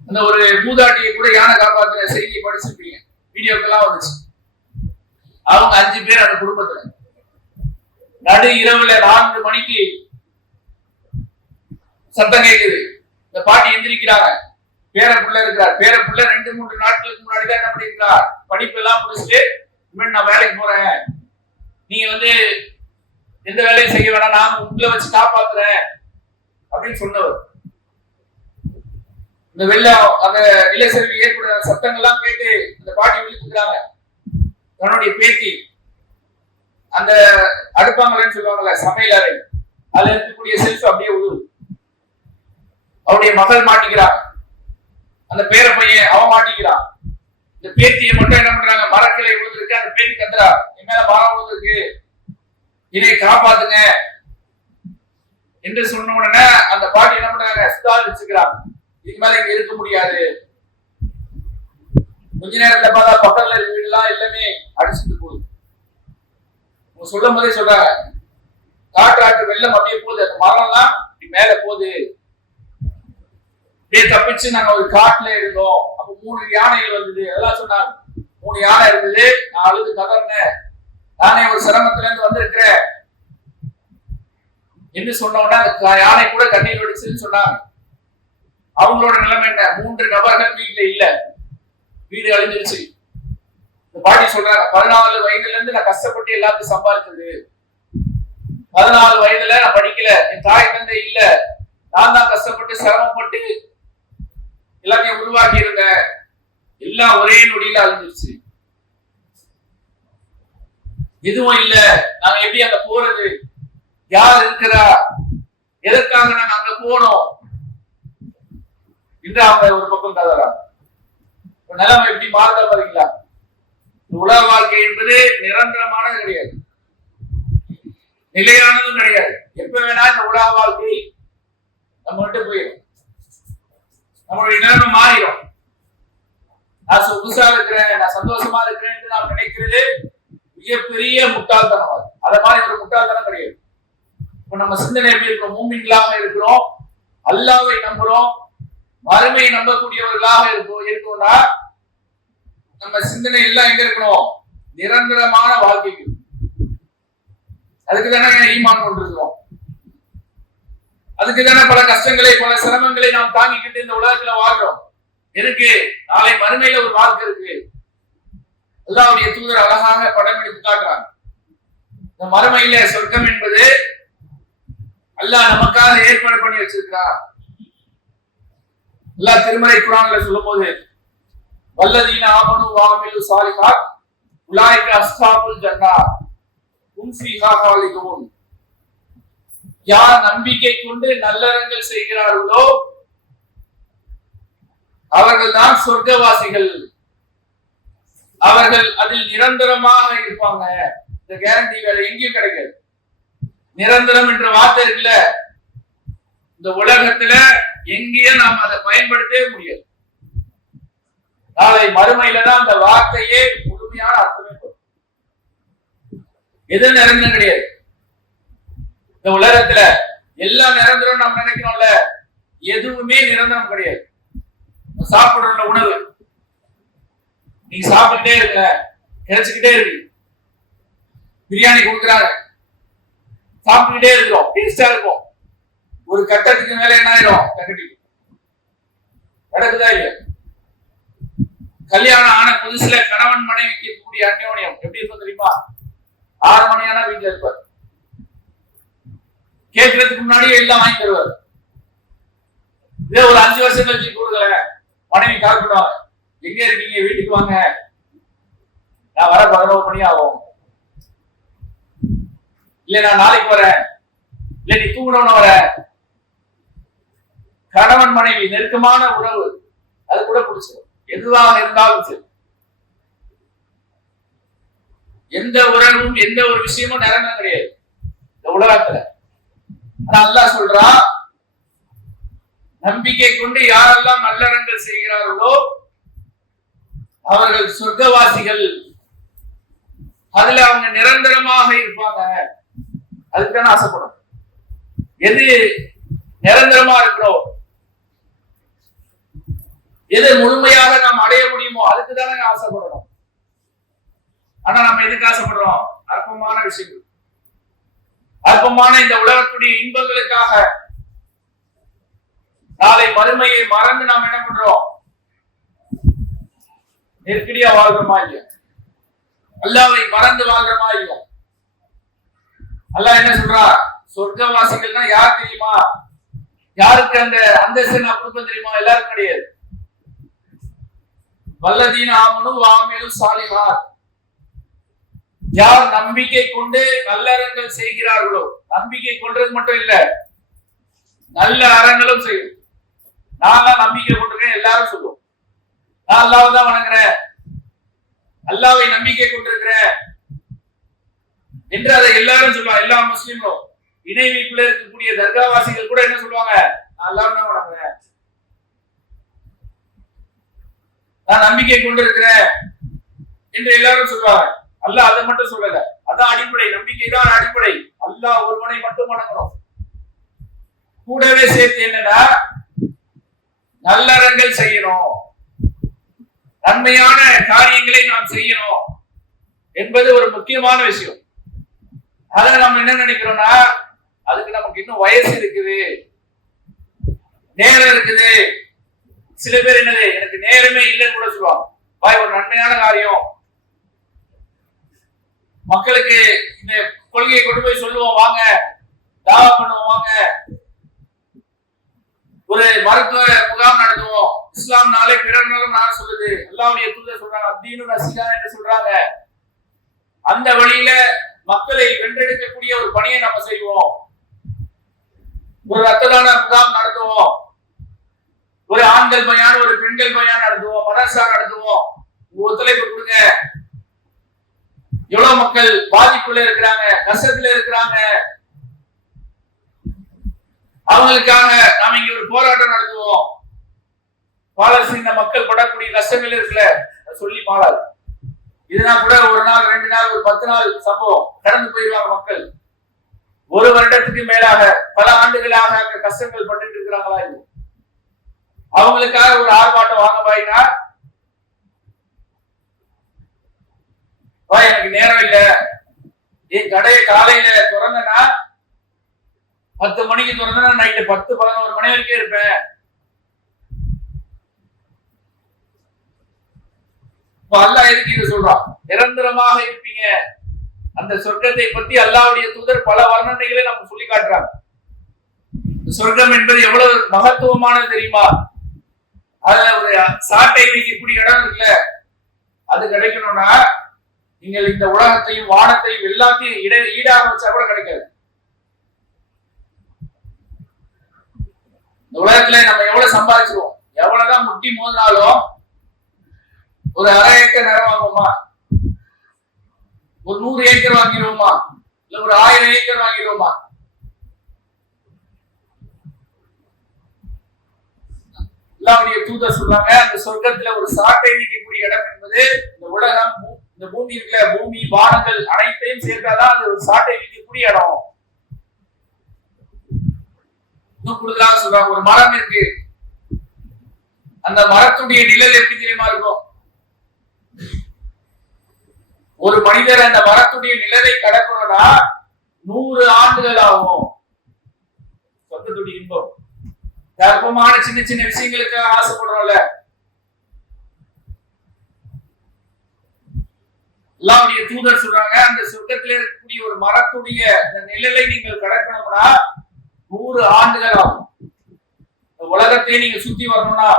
அந்த ஒரு மூதாட்டியை கூட யானை காப்பாத்துற செய்தியை படிச்சிருப்பீங்க, வீடியோக்கெல்லாம் வந்துச்சு. அவங்க 5 பேர் அந்த குடும்பத்துல நடு இரவுல 4 மணிக்கு சத்தம் கேட்குது. இந்த பாட்டி எந்திரிக்கிறாங்க. பேர புள்ள இருக்கிறார். பேர புள்ள 2-3 நாட்களுக்கு முன்னாடி தான் என்ன பண்ணிருக்கார், படிப்பு எல்லாம் முடிச்சுட்டு நான் வேலைக்கு போறேன், நீங்க எந்த வேலையும் செய்ய வேணாம், நான் உங்களை வச்சு காப்பாத்துறேன் அப்படின்னு சொன்னவர். இந்த வெள்ளம் அந்த நிலச்சரிவு ஏற்படுற சத்தங்கள்லாம் கேட்டு அந்த பாட்டி விழிச்சுக்கிறாங்க. தன்னுடைய பேத்தி அந்த அடுப்பாங்கலன்னு சொல்லுவாங்கல்ல, சமையல் அறை, அதுல இருக்கக்கூடிய செல்ஃப் அப்படியே உழுவு. அவருடைய மகள் மாட்டிக்கிறான், அந்த பேர பையன் அவன் மாட்டிக்கிறான். இந்த பேத்தியை மட்டும் என்ன பண்றாங்க, மரக்கிளை விழுந்திருக்கு, அந்த பேத்தி கத்துறா, என் மேல மரம் விழுந்திருக்கு, இதை காப்பாத்துங்க என்று சொன்ன உடனே அந்த பாட்டி என்ன பண்றாங்க, சுதால் வச்சுக்கிறாங்க. இதுக்கு மேல இங்க இருக்க முடியாது. கொஞ்ச நேரத்துல பார்த்தா பக்கத்துல இருக்க வீடு எல்லாம் எல்லாமே அடிச்சுட்டு போகுது. சொல்லும் போதே சொல்றாங்க, காற்றாட்டு வெள்ளம் அப்படியே போகுது, அந்த மரம் எல்லாம் மேல போகுது. அப்படியே தப்பிச்சு நாங்க ஒரு காட்டுல இருந்தோம். அப்ப 3 யானைகள் வந்தது, அதெல்லாம் சொன்னாங்க. 3 யானை இருந்தது, நான் அழுது கதறினேன், நானே ஒரு சிரமத்துல இருந்து வந்திருக்கிறேன் என்று சொன்ன உடனே அந்த யானை கூட கண்ணீர் வடிச்சுன்னு சொன்னாங்க. அவங்களோட நிலைமை என்ன, 3 நபர்கள் வீட்டுல இல்ல, வீடு அழிஞ்சிருச்சு. இந்த பாட்டி சொல்றாங்க, 14 வயதுல இருந்து நான் கஷ்டப்பட்டு எல்லாத்தையும் சம்பாதிச்சது, 14 வயதுல நான் படிக்கல, என் தாய் தந்தை இல்ல, நான் தான் கஷ்டப்பட்டு சிரமப்பட்டு எல்லாத்தையும் உருவாக்கி இருந்தேன், எல்லாம் ஒரே நொடியில அழிஞ்சிருச்சு. எதுவும் இல்ல, நாங்க எப்படி அங்க போறது, யார் இருக்கிறா, எதற்காக நாங்க அங்க போனோம் என்று அவங்க ஒரு பக்கம் கதறாங்க. நிலைமை எப்படி மாறுதா பாத்தீங்களா? உலக வாழ்க்கை என்பது நிரந்தரமானது கிடையாது, நிலையானதும் கிடையாது. எப்ப வேணா இந்த உலக வாழ்க்கை நம்ம விட்டு போயிடும், நம்மளுடைய நிலைமை மாறிடும். நான் சொகுசா இருக்கிறேன், நான் சந்தோஷமா இருக்கிறேன் என்று நாம் நினைக்கிறது மிகப்பெரிய முட்டாள்தனம். அத மாதிரி ஒரு முட்டாள்தனம் கிடையாது. இப்ப நம்ம சிந்தனை எப்படி இருக்கிறோம், மூமின்களாக இருக்கிறோம், அல்லாஹ்வை நம்புறோம், மறுமையை நம்பக்கூடியவர்களாக இருக்கோம்னா நம்ம சிந்தனை எல்லாம் எங்க இருக்கணும், நிரந்தரமான வாழ்க்கைக்கு. அதுக்கு தானே ஈமான் கொண்டிருக்கிறோம், அதுக்கு தானே பல கஷ்டங்களை பல சிரமங்களை நாம் தாங்கிக்கிட்டு இந்த உலகத்துல வாழ்றோம். இருக்கு நாளை மறுமையில ஒரு வாழ்க்கை இருக்கு. அல்லாஹ்வுடைய தூதர் அழகாக படம் எடுத்து காட்டுறாங்க. இந்த மறுமையில சொர்க்கம் என்பது அல்லாஹ் நமக்காக ஏற்பாடு பண்ணி வச்சிருக்கிறார். அல்லாஹ் திருமறை குர்ஆன்ல சொல்லும்போது, வல்லதீன ஆமனு வஅமிலு ஸாலிஹாத் உலாயிக அஸ்ஹாபுல் ஜன்னah ஹும் ஃபீஹா காலிதூன். யார் நம்பிக்கை கொண்டு நல்லறங்கள் செய்கிறார்களோ அவர்கள் தான் சொர்க்கவாசிகள், அவர்கள் அதில் நிரந்தரமாக இருப்பாங்க. இந்த கேரண்டி வேற எங்கேயும் கிடைக்காது. நிரந்தரம் என்ற வார்த்தை இருக்குல்ல, இந்த உலகத்துல எங்கேயும் நாம் அதை பயன்படுத்தவே முடியாது. நாளை மறுமையில தான் அந்த வார்த்தையே முழுமையான அர்த்தமே வரும். எது நிரந்தரம் கிடையாது. இந்த உலகத்துல எல்லாம் நிரந்தரம் நம்ம நினைக்கிறோம்ல, எதுவுமே நிரந்தரம் கிடையாது. சாப்பிடுற உணவு நீங்க சாப்பிட்டுட்டே இருக்க, கிடைச்சுக்கிட்டே இருக்கு. பிரியாணி கொடுக்குறாங்க, சாப்பிட்டுக்கிட்டே இருக்கிறோம், டேஸ்டா இருக்கும். ஒரு கட்டத்துக்கு மேல என்ன ஆயிடும், நடக்குதா இல்ல? கல்யாணம் ஆன புதுசுல கணவன் மனைவிக்கு இருக்கக்கூடிய அந்யோன்யம் எப்படி இருக்கும் தெரியுமா? 6 மணி ஆனா வீட்டுல இருப்பார், கேட்கறதுக்கு முன்னாடியே எல்லாம் வாங்கி தருவார். இதே ஒரு 5 வருஷம் கழிச்சு கொடுக்கல, மனைவி கால் பண்ணுவாங்க, எங்க இருக்கீங்க, வீட்டுக்கு வாங்க, நான் வர 11 மணி ஆகும், இல்ல நான் நாளைக்கு வரேன், இல்ல நீ தூங்கணும்னு வர. கணவன் மனைவி நெருக்கமான உறவு, அது கூட பிடிச்சிடும். எதுவாக இருந்தாலும் சரி, எந்த உறவும் எந்த ஒரு விஷயமும் நிரந்தரம் கிடையாது இந்த உலகத்துல. ஆனா அல்லாஹ் சொல்றான், நம்பிக்கை கொண்டு யாரெல்லாம் நல்லறங்கள் செய்கிறார்களோ அவர்கள் சொர்க்கவாசிகள், அதுல அவங்க நிரந்தரமாக இருப்பாங்க. அதுக்குதான் ஆசைப்படும். எது நிரந்தரமா இருக்கிறோம், எது முழுமையாக நாம் அடைய முடியுமோ அதுக்கு தானே ஆசைப்படணும். ஆனா நம்ம எதுக்கு ஆசைப்படுறோம்? அற்பமான விஷயங்கள், அற்பமான இந்த உலகத்துடைய இன்பங்களுக்காக நாளை மறுமையை மறந்து நாம் என்ன பண்றோம்? நெருக்கடியா வாழ்றோமா இல்லையா? அல்லாஹ்வை மறந்து வாழ்றோமா இல்லையா? அல்லாஹ் என்ன சொல்றா? சொர்க்கவாசிகள்னா யார் தெரியுமா? யாருக்கு அந்த அந்தஸ்து நான் கொடுப்பேன் தெரியுமா? எல்லாரும் கிடையாது. வல்லதீன ஆமனு வஅமிலு ஸாலிஹாத், யார் நம்பிக்கை கொண்டு நல்லறங்கள் செய்கிறார்களோ, நம்பிக்கை கொண்டது மட்டும் இல்ல, நல்ல அறங்களும் செய்யும். நான் நம்பிக்கை கொண்டிருக்கேன் எல்லாரும் சொல்லுவோம். நான் அல்லாஹ்வை தான் வணங்குறேன், அல்லாஹ்வை நம்பிக்கை கொண்டிருக்கிறேன் என்று அதை எல்லாரும் சொல்லுவாங்க. எல்லா முஸ்லிம்களும், இணை வைப்புல இருக்கக்கூடிய தர்காவாசிகள் கூட என்ன சொல்லுவாங்க? நான் அல்லாஹ்வை தான் வணங்குறேன், நான் நம்பிக்கை கொண்டிருக்கிறேன் என்று எல்லாரும் சொல்லுவாங்க. அல்லாஹ் அதை மட்டும் சொல்லல, அதான் அடிப்படை. நம்பிக்கை தான் அடிப்படை. அல்லாஹ் ஒருவனை மட்டும் வணங்கணும். கூடவே சேர்த்து என்னன்னா நல்லறங்கள் செய்யணும், நன்மையான காரியங்களை நாம் செய்யணும் என்பது ஒரு முக்கியமான விஷயம். அதை நம்ம என்ன நினைக்கிறோம்னா, அதுக்கு நமக்கு இன்னும் வயசு இருக்குது, நேரம் இருக்குது. சில பேர் என்னது, எனக்கு நேரமே இல்லைன்னு கூட சொல்லுவாங்க. பாய், ஒரு நன்மையான காரியம் மக்களுக்கு இந்த கொள்கையை கொண்டு போய் சொல்லுவோம், வாங்க தாவா பண்ணுவோம், வாங்க ஒரு மருத்துவ முகாம் நடத்துவோம். இஸ்லாம் நாளை பிறர் நலம் நான் சொல்லுது, அல்லாஹ்வுடைய தூதர் சொல்றாங்க, தீனு நஸீஹா என்று சொல்றாங்க. அந்த வழியில மக்களை வென்றெடுக்கக்கூடிய ஒரு பணியை நம்ம செய்வோம். ஒரு ரத்த தான முகாம் நடத்துவோம், ஒரு ஆண்கள் பயான் ஒரு பெண்கள் பயான் நடத்துவோம், மதரசா நடத்துவோம். ஒத்துழைப்பு கொடுங்க. எவ்வளவு மக்கள் பாதிப்புல இருக்கிறாங்க, கஷ்டத்துல இருக்கிறாங்க, அவங்களுக்காக நாம இங்க ஒரு போராட்டம் நடத்துவோம். பாலஸ்தீன மக்கள் படக்கூடிய கஷ்டங்கள் இருக்குல்ல, சொல்லி மாறாது. இதுனா கூட ஒரு நாள் 2 நாள் ஒரு 10 நாள் சம்பவம் கடந்து போயிருவாங்க மக்கள். ஒரு வருடத்துக்கு மேலாக பல ஆண்டுகளாக அங்க கஷ்டங்கள் பட்டு இருக்கிறாங்களா இது, அவங்களுக்காக ஒரு ஆர்ப்பாட்டம் வாங்க பாயினா, எனக்கு நேரம் இல்ல, என் கடையை காலையில திறந்தனா 10 மணிக்கு திறந்தனா நைட்டு 10-11 மணி வரைக்கும் இருப்பேன். அல்லாஹ் எதுக்கு இது சொல்றான்? நிரந்தரமாக இருப்பீங்க. அந்த சொர்க்கத்தை பத்தி அல்லாஹ்வுடைய தூதர் பல வர்ணனைகளை நம்ம சொல்லி காட்டுறாங்க. சொர்க்கம் என்பது எவ்வளவு மகத்துவமானது தெரியுமா? அதுல ஒரு சாட்டை வைக்கக்கூடிய இடம் இருக்குல்ல, அது கிடைக்கணும்னா நீங்கள் இந்த உலகத்தையும் வானத்தையும் எல்லாத்தையும் ஈடாக வச்சா கூட கிடைக்காது. இந்த உலகத்துல நம்ம எவ்வளவு சம்பாதிச்சிருவோம், எவ்வளவுதான் முட்டி மோதினாலும் ஒரு 1/2 ஏக்கர் நிலம் வாங்குவோமா? ஒரு 100 ஏக்கர் வாங்கிடுவோமா? இல்ல ஒரு 1000 ஏக்கர் வாங்கிடுவோமா? அல்லாஹ்வுடைய தூதர் சொல்றாங்க, அந்த சொர்க்கத்துல ஒரு சாட்டை வைக்கக்கூடிய இடம் என்பது இந்த உலகம், இந்த பூமி இருக்குல்ல, பூமி வானங்கள் அனைத்தையும் சேர்த்தாதான் அது ஒரு சாட்டை வைக்கக்கூடிய இடம். இன்னும் கூடுதலாக சொல்றாங்க, ஒரு மரம் இருக்கு, அந்த மரத்துடைய நிழல் எப்படி தெரியுமா இருக்கும்? ஒரு மனிதர் அந்த மரத்துடைய நிழலை கடக்கணும்னா 100 ஆண்டுகள் ஆகும். சொர்க்கத்துடைய இன்பம். கர்ப்பமான சின்ன சின்ன விஷயங்களுக்கு ஆசைப்படுறோம்ல, அல்லாஹ்வுடைய தூதர் சொல்றாங்க, அந்த சொர்க்கத்தில் இருக்கக்கூடிய ஒரு மரத்துடைய அந்த நிழலை நீங்கள் கடக்கணும்னா 100 ஆண்டுகள் ஆகும். உலகத்தையே நீங்க சுத்தி வரணும்னா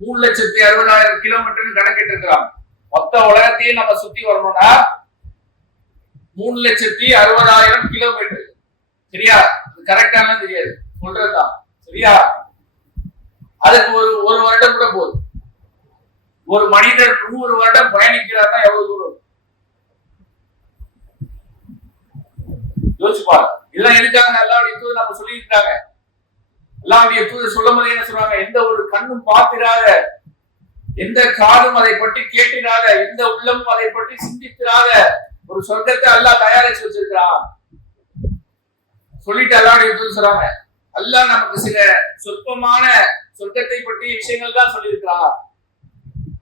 3,60,000 கிலோமீட்டர் கணக்கிட்டு இருக்கிறாங்க. மொத்த உலகத்தையே நம்ம சுத்தி வரணும்னா 3,60,000 கிலோமீட்டர். சரியா? கரெக்டான தெரியாது, சொல்றதுதான். சரியா? அதுக்கு ஒரு வருடம் கூட போகுது. ஒரு மனிதர் 100 வருடம் பயணிக்கிறார்னா எவ்வளவு தூரம் யோசிச்சு பாரு. இதெல்லாம் எதுக்காக அல்லாஹ்வுடைய தூதர் நம்ம சொல்லியிருக்காங்க. அல்லாஹ்வுடைய தூதர் சொல்லும் போது என்ன சொல்றாங்க? எந்த ஒரு கண்ணும் பார்த்திராத, எந்த காதும் அதை பற்றி கேட்டிராத, எந்த உள்ளமும் அதை பற்றி சிந்தித்திராத ஒரு சொர்க்கத்தை அல்லாஹ் தயாரிச்சு வச்சிருக்கிறான் சொல்லிட்டு அல்லாஹ்வுடைய தூதர் சொல்றாங்க, அல்லாஹ் நமக்கு சில சொற்பமான சொர்க்கத்தை பற்றிய விஷயங்கள் தான் சொல்லியிருக்கிறான்.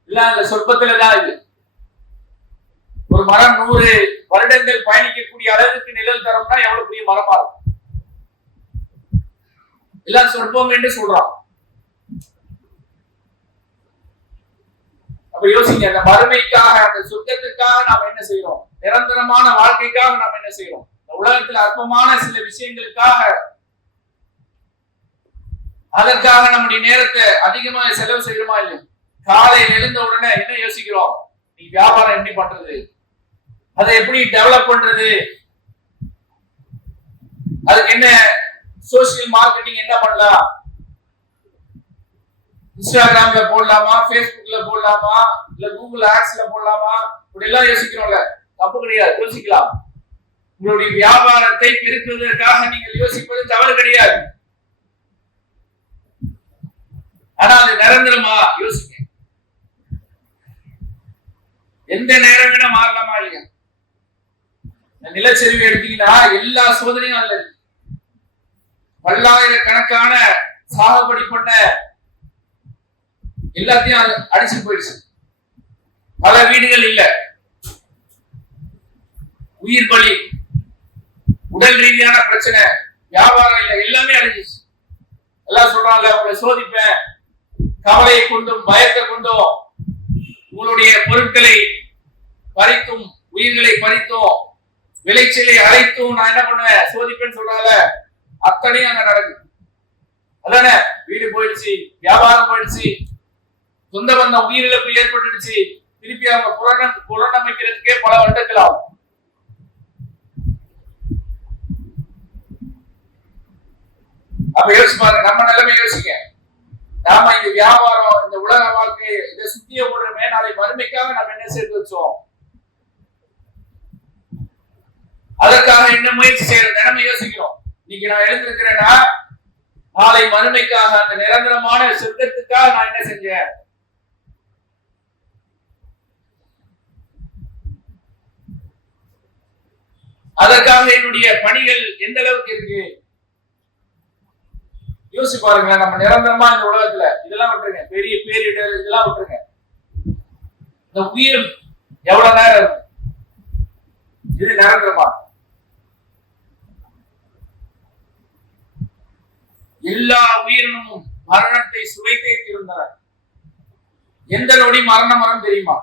இல்ல அந்த சொர்க்கத்துலதான் இது. ஒரு மரம் 100 வருடங்கள் பயணிக்கக்கூடிய அளவுக்கு நிழல் தரம்னா எவ்வளவு பெரிய மரமா இருக்கும். எல்லாம் சொற்பம் என்று சொல்றான். அப்ப யோசிங்க, அந்த மறுமைக்காக, அந்த சொர்க்கத்துக்காக நாம் என்ன செய்யறோம்? நிரந்தரமான வாழ்க்கைக்காக நாம் என்ன செய்யறோம்? இந்த உலகத்தில் அற்பமான சில விஷயங்களுக்காக, அதற்காக நம்முடைய நேரத்தை அதிகமாக செலவு செய்யறோமா இல்லையா? காலையில் எழுந்த உடனே என்ன யோசிக்கிறோம்? நீ வியாபாரம் எப்படி பண்றது, அதை எப்படி டெவலப் பண்றது, அதுக்கு என்ன சோசியல் மார்க்கெட்டிங் என்ன பண்ணலாம், இன்ஸ்டாகிராம்ல போடலாமா, பேஸ்புக்ல போடலாமா, இல்ல கூகுள் ஆட்ஸ்ல போடலாமா, இப்படி எல்லாம் யோசிக்கிறோம்ல. தப்பு கிடையாது, யோசிக்கலாம். உங்களுடைய வியாபாரத்தை பெருக்குவதற்காக நீங்கள் யோசிப்பது தவறு கிடையாது. ஆனா அது நிரந்தரமா யோசிக்க. எந்த நேரம் வேணா மாறலாமா இல்லையா? நிலச்சரிவு எடுத்தீங்கன்னா எல்லா சோதனையும் அல்ல. பல்லாயிரக்கணக்கான சாகுபடி பண்ண எல்லாத்தையும் அடிச்சு போயிடுச்சு. பல வீடுகள் இல்ல, உயிர் பலி, உடல் ரீதியான பிரச்சனை, வியாபாரம் இல்ல, எல்லாமே அழிஞ்சிச்சு. எல்லாம் சொல்றாங்கல்ல, உங்களை சோதிப்பேன், கவலையை கொண்டும் பயத்தை கொண்டும் உங்களுடைய பொருட்களை பறித்தும் உயிர்களை பறித்தும் விளைச்சலை அழைத்தும் நான் என்ன பண்ணுவேன், சோதிப்பேன்னு சொல்றாங்க. அத்தனையும் அங்க நடக்குது. அதானே, வீடு போயிடுச்சு, வியாபாரம் போயிடுச்சு, சொந்த பந்தம் உயிரிழப்பு ஏற்பட்டுடுச்சு, திருப்பி அவங்க புறநமைக்கிறதுக்கே பல வருடங்கள் ஆகும். அப்ப யோசிச்சு பாருங்க, நம்ம நிலைமை யோசிக்க. நாம இந்த வியாபாரம், இந்த உலக வாழ்க்கை, இதை சுத்திய ஓடுறமே, நாளை மறுமைக்காக நம்ம என்ன சேர்த்து வச்சோம்? அதற்காக என்ன முயற்சி செய்யற நிலைமை யோசிக்கிறோம். இன்னைக்கு நான் எழுந்திருக்கிறேன்னா நாளை மறுமைக்காக, அந்த நிரந்தரமான சொர்க்கத்துக்காக நான் என்ன செஞ்சேன்? அதற்காக என்னுடைய பணிகள் எந்த அளவுக்கு இருக்கு யோசிச்சு பாருங்க. நம்ம நிரந்தரமா இந்த உலகத்துல இதெல்லாம் விட்டுருங்க, பெரிய பேரிடர் இதெல்லாம் விட்டுருங்க. இந்த உயிர் எவ்வளவு நேரம் இருக்கு? இது நிரந்தரமா? எல்லா உயிரினமும் மரணத்தை சுவைத்தே தீர்ந்தன. எந்த நொடி மரணம் வரும் தெரியுமா?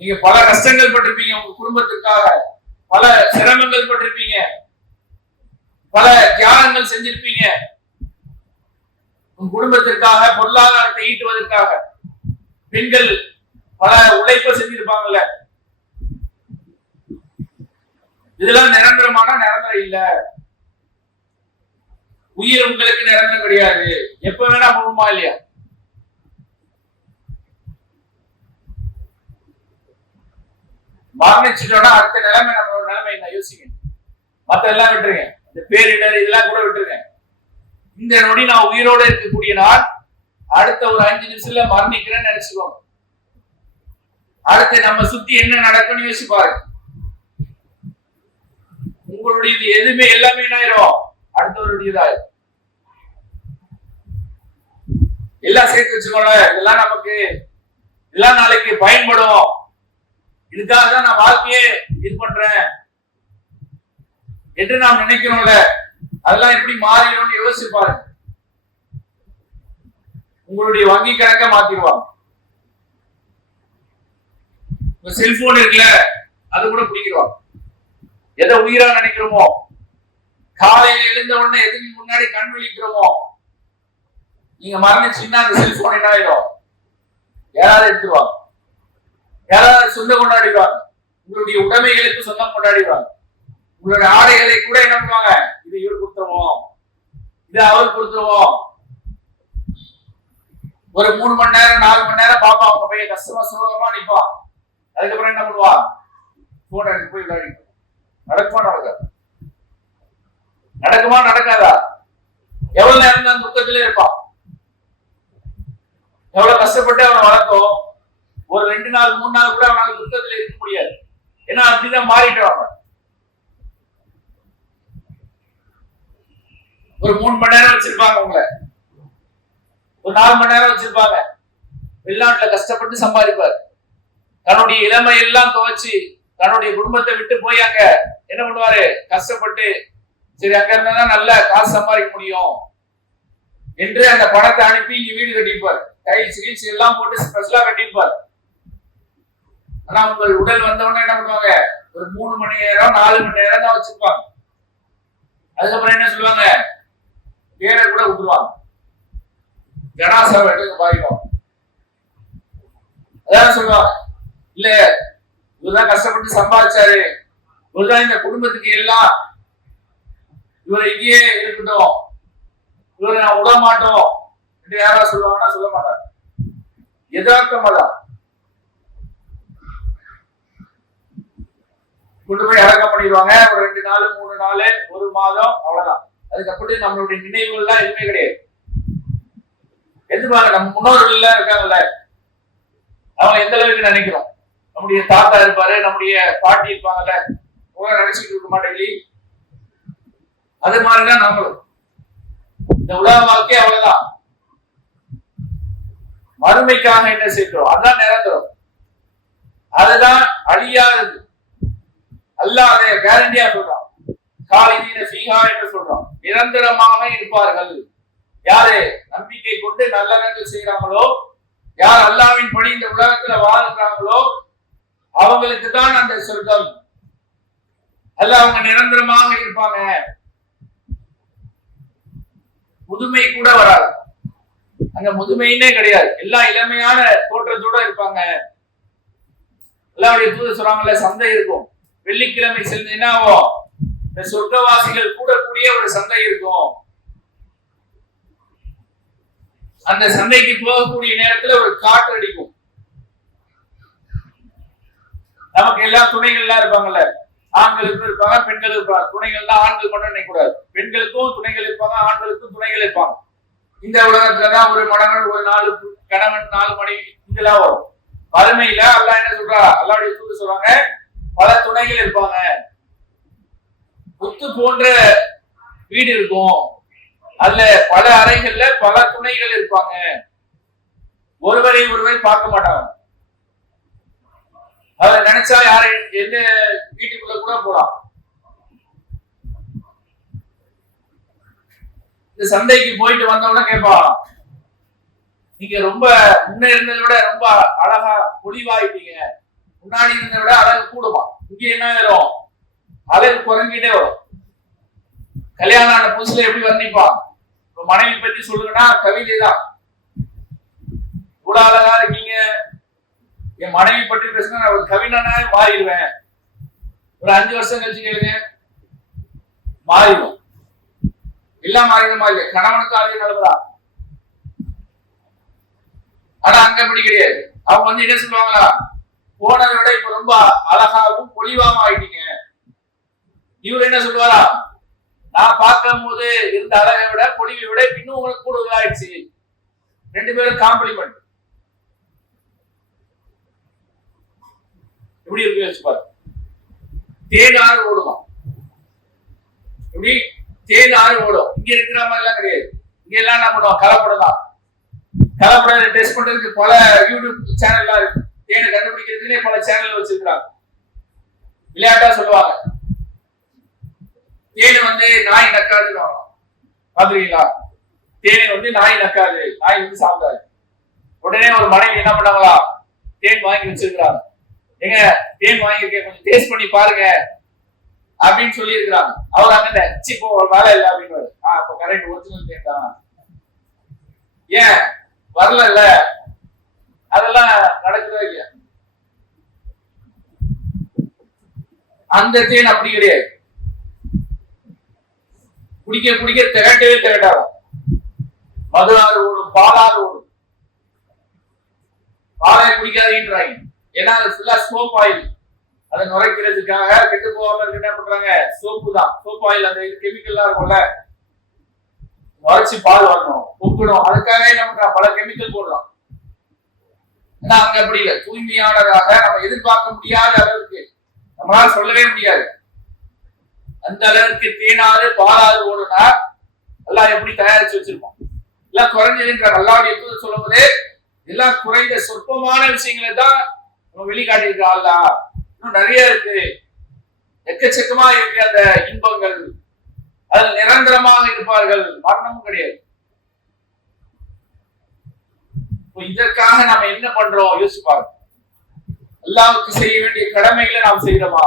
நீங்க பல கஷ்டங்கள் பட்டிருப்பீங்க, உங்க குடும்பத்துக்காக பல சிரமங்கள் பட்டிருப்பீங்க, பல தியாகங்கள் செஞ்சிருப்பீங்க, உங்க குடும்பத்திற்காக, பொருளாதாரத்தை ஈட்டுவதற்காக. பெண்கள் பல உழைப்பை செஞ்சிருப்பாங்கல்ல. இதெல்லாம் நிரந்தரமான நிரந்தரம் இல்ல. உயிர் உங்களுக்கு நிரந்தரம் கிடையாது, எப்ப வேணா போகுமா இல்லையா? மரணிச்சுட்டோம்னா அடுத்த நிலைமை, நம்மளோட நிலைமை என்ன யோசிங்க. மத்த எல்லாம் விட்டுருங்க, இந்த பேரிடர் இதெல்லாம் கூட விட்டுருங்க. இந்த நொடி நான் உயிரோட இருக்கக்கூடிய நாள், அடுத்த ஒரு 5 நிமிஷத்துல மரணிக்கிறேன்னு நினைச்சுக்கோங்க. அடுத்து நம்ம சுத்தி என்ன நடக்கும்னு யோசிச்சு பாருங்க. உங்களுடைய எதுவுமே எல்லாமே என்ன ஆயிரும்? அடுத்தவருடையதாயிரும். எல்லாம் சேர்த்து வச்சுக்கோங்க. இதெல்லாம் நமக்கு, இதெல்லாம் நாளைக்கு பயன்படும், இதுக்காக தான் நான் வாழ்க்கையே இது பண்றேன் என்று நாம் நினைக்கிறோம்ல. அதெல்லாம் எப்படி மாறிடும்னு யோசிச்சு பாருங்க. உங்களுடைய வங்கி கணக்கை மாத்திடுவாங்க. உங்க செல்போன் இருக்குல்ல, அது கூட பிடிக்கிறோம். எதை உயிரா நினைக்கிறோமோ, காலையில எழுந்த உடனே எதுக்கு முன்னாடி கண் விழிக்கிறோமோ, நீங்க மரணிச்சீங்கன்னா அந்த செல்போன் என்ன ஆயிடும்? யாராவது எடுத்துருவாங்க, யாராவது சொந்தம் கொண்டாடிடுவாங்க, உங்களுடைய உடைமைகளுக்கு சொந்தம் கொண்டாடிடுவாங்க, உங்களுடைய ஆடைகளை கூட என்ன பண்ணுவாங்க, இது இவர் கொடுத்துருவோம், இது அவர் கொடுத்துருவோம். ஒரு 3 மணி நேரம் 4 மணி நேரம் பாப்பா அவங்க போய் கஷ்டமா சோகமா நிற்பான். அதுக்கப்புறம் என்ன பண்ணுவா? போன் எடுத்து போய் விளையாடி. நடக்குமா நடக்காது? நடக்குமா நடக்காதா? எவ்வளவு நேரம் தான் துக்கத்திலே இருப்பான். எவ்வளவு கஷ்டப்பட்டு அவனை வளர்த்தோம், ஒரு 2 நாள் 3 நாள் கூட அவனால துக்கத்துல இருக்க முடியாது. ஏன்னா அப்படிதான் மாறிட்டு. ஒரு 3 மணி நேரம் வச்சிருப்பாங்க, உங்களை ஒரு 4 மணி நேரம் வச்சிருப்பாங்க. வெளிநாட்டுல கஷ்டப்பட்டு சம்பாதிப்பார். தன்னுடைய இளமை எல்லாம் துவச்சு தன்னுடைய குடும்பத்தை விட்டு போய் அங்க என்ன பண்ணுவாரு, கஷ்டப்பட்டு சரி அங்க இருந்தா நல்ல காசு சம்பாதிக்க முடியும் என்று அந்த பணத்தை அனுப்பி இங்க வீடு கட்டிப்பார். டைல்ஸ் கீல்ஸ் எல்லாம் போட்டு ஸ்பெஷலா கட்டிப்பார். ஆனா உங்கள் உடல் வந்தவொடனே என்ன பண்ணுவாங்க, ஒரு 3 மணி நேரம் 4 மணி நேரம் தான் வச்சிருப்பாங்க. அதுக்கப்புறம் என்ன சொல்லுவாங்க, பேரை கூட விட்டுருவாங்க. ஜனாசா பாதிக்கும். அதான் சொல்லுவாங்க, இல்ல இவர்தான் கஷ்டப்பட்டு சம்பாதிச்சாரு, இவர்தான் இந்த குடும்பத்துக்கு எல்லாம், இவரை இங்கேயே இருக்கட்டும், இவரை நான் விட மாட்டோம் என்று யாராவது சொல்லுவாங்கன்னா சொல்ல மாட்டாங்க. யதார்த்தமா தான் கொண்டு போய் அடக்கம் பண்ணிடுவாங்க. ஒரு 2 நாள் 3 நாள் 1 மாதம் அவ்வளவுதான். அதுக்கப்புறம் நம்மளுடைய நினைவுகள் எல்லாம் எதுவுமே கிடையாது. எதிர்பார்க்க நம்ம முன்னோர்கள் எல்லாம் இருக்காங்கல்ல, அவங்க எந்த அளவுக்கு நினைக்கிறோம். நம்முடைய தாத்தா இருப்பாரு, நம்முடைய பாட்டி இருப்பாங்கல்ல, நினைச்சுட்டு இருக்க மாட்டேங்கி. அது மாதிரிதான் நம்மளும். இந்த உலக வாழ்க்கை அவ்வளவுதான். மறுமைக்காக என்ன செய்கிறோம், அதுதான் நிரந்தரம், அதுதான் அழியாதது. அல்லாஹ் அதை கேரண்டியா சொல்றான். காலிதீன ஃபீஹா என்று சொல்றான். நிரந்தரமாக இருப்பார்கள். யாரு நம்பிக்கை கொண்டு நல்லறங்கள் செய்யறாங்களோ, யார் அல்லாஹ்வின் படி இந்த உலகத்துல வாழ்றாங்களோ, அவங்களுக்கு தான் அந்த சொர்க்கம். அல்ல அவங்க நிரந்தரமாக இருப்பாங்க. முதுமை கூட வராது. அங்க முதுமையினே கிடையாது. எல்லா இளமையான தோற்றத்தோட இருப்பாங்க. எல்லாருடைய தூது சொல்றாங்கல்ல, சந்தை இருக்கும். வெள்ளிக்கிழமை செஞ்சீங்கன்னா இந்த சொர்க்கவாசிகள் கூடக்கூடிய ஒரு சந்தை இருக்கும். அந்த சந்தைக்கு போகக்கூடிய நேரத்துல ஒரு காற்று அடிக்கும். நமக்கு எல்லா துணைகள்லாம் இருப்பாங்கல்ல, ஆண்களுக்கும் இருப்பாங்க, பெண்களுக்கும் இருப்பாங்க. துணைகள் தான் ஆண்கள் மட்டும் நினைக்கக்கூடாது. பெண்களுக்கும் துணைகள் இருப்பாங்க, ஆண்களுக்கும் துணைகள் இருப்பாங்க. இந்த உலகத்துலதான் ஒரு மடங்கள், ஒரு 4 கணவன் 4 மனைவி இதெல்லாம் வரும். வறுமையில அல்லாஹ் என்ன சொல்றா, அல்லாஹ்வுடைய தூது சொல்றாங்க, பல துணைகள் இருப்பாங்க. முத்து போன்ற வீடு இருக்கும். அதுல பல அறைகள்ல பல துணைகள் இருப்பாங்க. ஒருவரை ஒருவர் பார்க்க மாட்டாங்க. அதை நினைச்சா யாரை எந்த வீட்டுக்குள்ள கூட போலாம். இந்த சந்தைக்கு போயிட்டு வந்தவன கேட்பான், நீங்க ரொம்ப முன்ன இருந்ததை விட ரொம்ப அழகா பொலிவாயிட்டீங்க, முன்னாடி இருந்ததை விட அழகு கூடுமா. இங்க என்ன வரும், அழகு குறைஞ்சிட்டே வரும். கல்யாணம் ஆன புதுசுல எப்படி வர்ணிப்பான், மனைவி பத்தி சொல்லுங்கன்னா கவிதை தான். கூட அழகா இருக்கீங்க, என் மனைவி பற்றி பேசுனா நான் ஒரு கவிஞனா மாறிடுவேன். ஒரு 5 வருஷம் கழிச்சு கேளுங்க, மாறிடும். எல்லாம் மாறிடுமா இல்லையா? கணவனுக்கு அதே நிலைமைதான். ஆனா அங்க அப்படி கிடையாது. அவங்க என்ன சொல்லுவாங்களா, போனதை விட இப்ப ரொம்ப அழகாகவும் பொலிவாகவும் ஆயிட்டீங்க. இவர் என்ன சொல்லுவாரா, நான் பார்க்கும் போது இருந்த அழகை விட பொலிவை விட இன்னும் உங்களுக்கு கூடுதல் ஆயிடுச்சு. 2 பேரும் காம்ப்ளிமெண்ட். எப்படி இருக்கு வச்சுப்பாரு. தேனாறு ஓடுமா, எப்படி தேனாறு ஓடும். இங்க இருக்கிற மாதிரி எல்லாம் கிடையாது. இங்க எல்லாம் என்ன பண்ணுவோம், கலப்படம் தான். கலப்படம் டெஸ்ட் பண்றதுக்கு பல யூடியூப் சேனல்லாம் இருக்கு. தேனை கண்டுபிடிக்கிறதுக்குன்னே பல சேனல் வச்சிருக்கிறாங்க. விளையாட்டா சொல்லுவாங்க, தேனை நாய் நக்காதுன்னு பாத்துருக்கீங்களா? தேனை நாய் நக்காது, நாய் சாப்பிடாது. உடனே ஒரு மனைவி என்ன பண்ணாங்களா, தேன் வாங்கி வச்சிருக்கிறாங்க. எங்க தேன் வாங்கியிருக்கேன், கொஞ்சம் டேஸ்ட் பண்ணி பாருங்க அப்படின்னு சொல்லி இருக்கிறாங்க. அவர் அங்க இப்போ வேலை இல்லை அப்படின்னு. இப்ப கரெக்ட் ஒரிஜினல் தேன் தான். ஏன் வரல, அதெல்லாம் நடக்குதா இல்லையா? அந்த தேன் அப்படி கிடையாது. குடிக்க குடிக்க திகட்டவே திகட்டாகும். மது ஆறு ஓடும், பாலாறு ஓடும். பாலை குடிக்காதீங்கன்றாங்க. ஏன்னா அது ஃபுல்லா சோப் ஆயில். அதை நுரைக்கிறதுக்காக கெட்டு போகாம என்ன பண்றாங்க, சோப்பு தான். சோப் ஆயில் அந்த கெமிக்கல்லாம் இருக்கும்ல, நுரைச்சி பால் வரணும், உப்பிடும். அதுக்காக என்ன பண்றான், பல கெமிக்கல் போடுறான். ஏன்னா அங்க அப்படி இல்லை. தூய்மையானதாக நம்ம எதிர்பார்க்க முடியாத அளவுக்கு, நம்மளால சொல்லவே முடியாது அந்த அளவுக்கு தேனாறு பாலாறு ஓடுனா அல்லாஹ் எப்படி தயாரிச்சு வச்சிருப்போம். எல்லாம் குறைஞ்சதுன்றார் அல்லாஹ்வுடைய தூதர் சொல்லும்போது எல்லாம் குறைந்த சொற்பமான விஷயங்களை தான் வெளிக்காட்டியிருக்கா அல்லாஹ். இன்னும் நிறைய இருக்கு, எக்கச்சக்கமா இருக்கு அந்த இன்பங்கள். அதில் நிரந்தரமாக இருப்பார்கள், மரணமும் கிடையாது. இதற்காக நாம என்ன பண்றோம் யோசிச்சு பாருங்க. அல்லாஹ்வுக்கு செய்ய வேண்டிய கடமைகளை நாம் செய்யறோமா?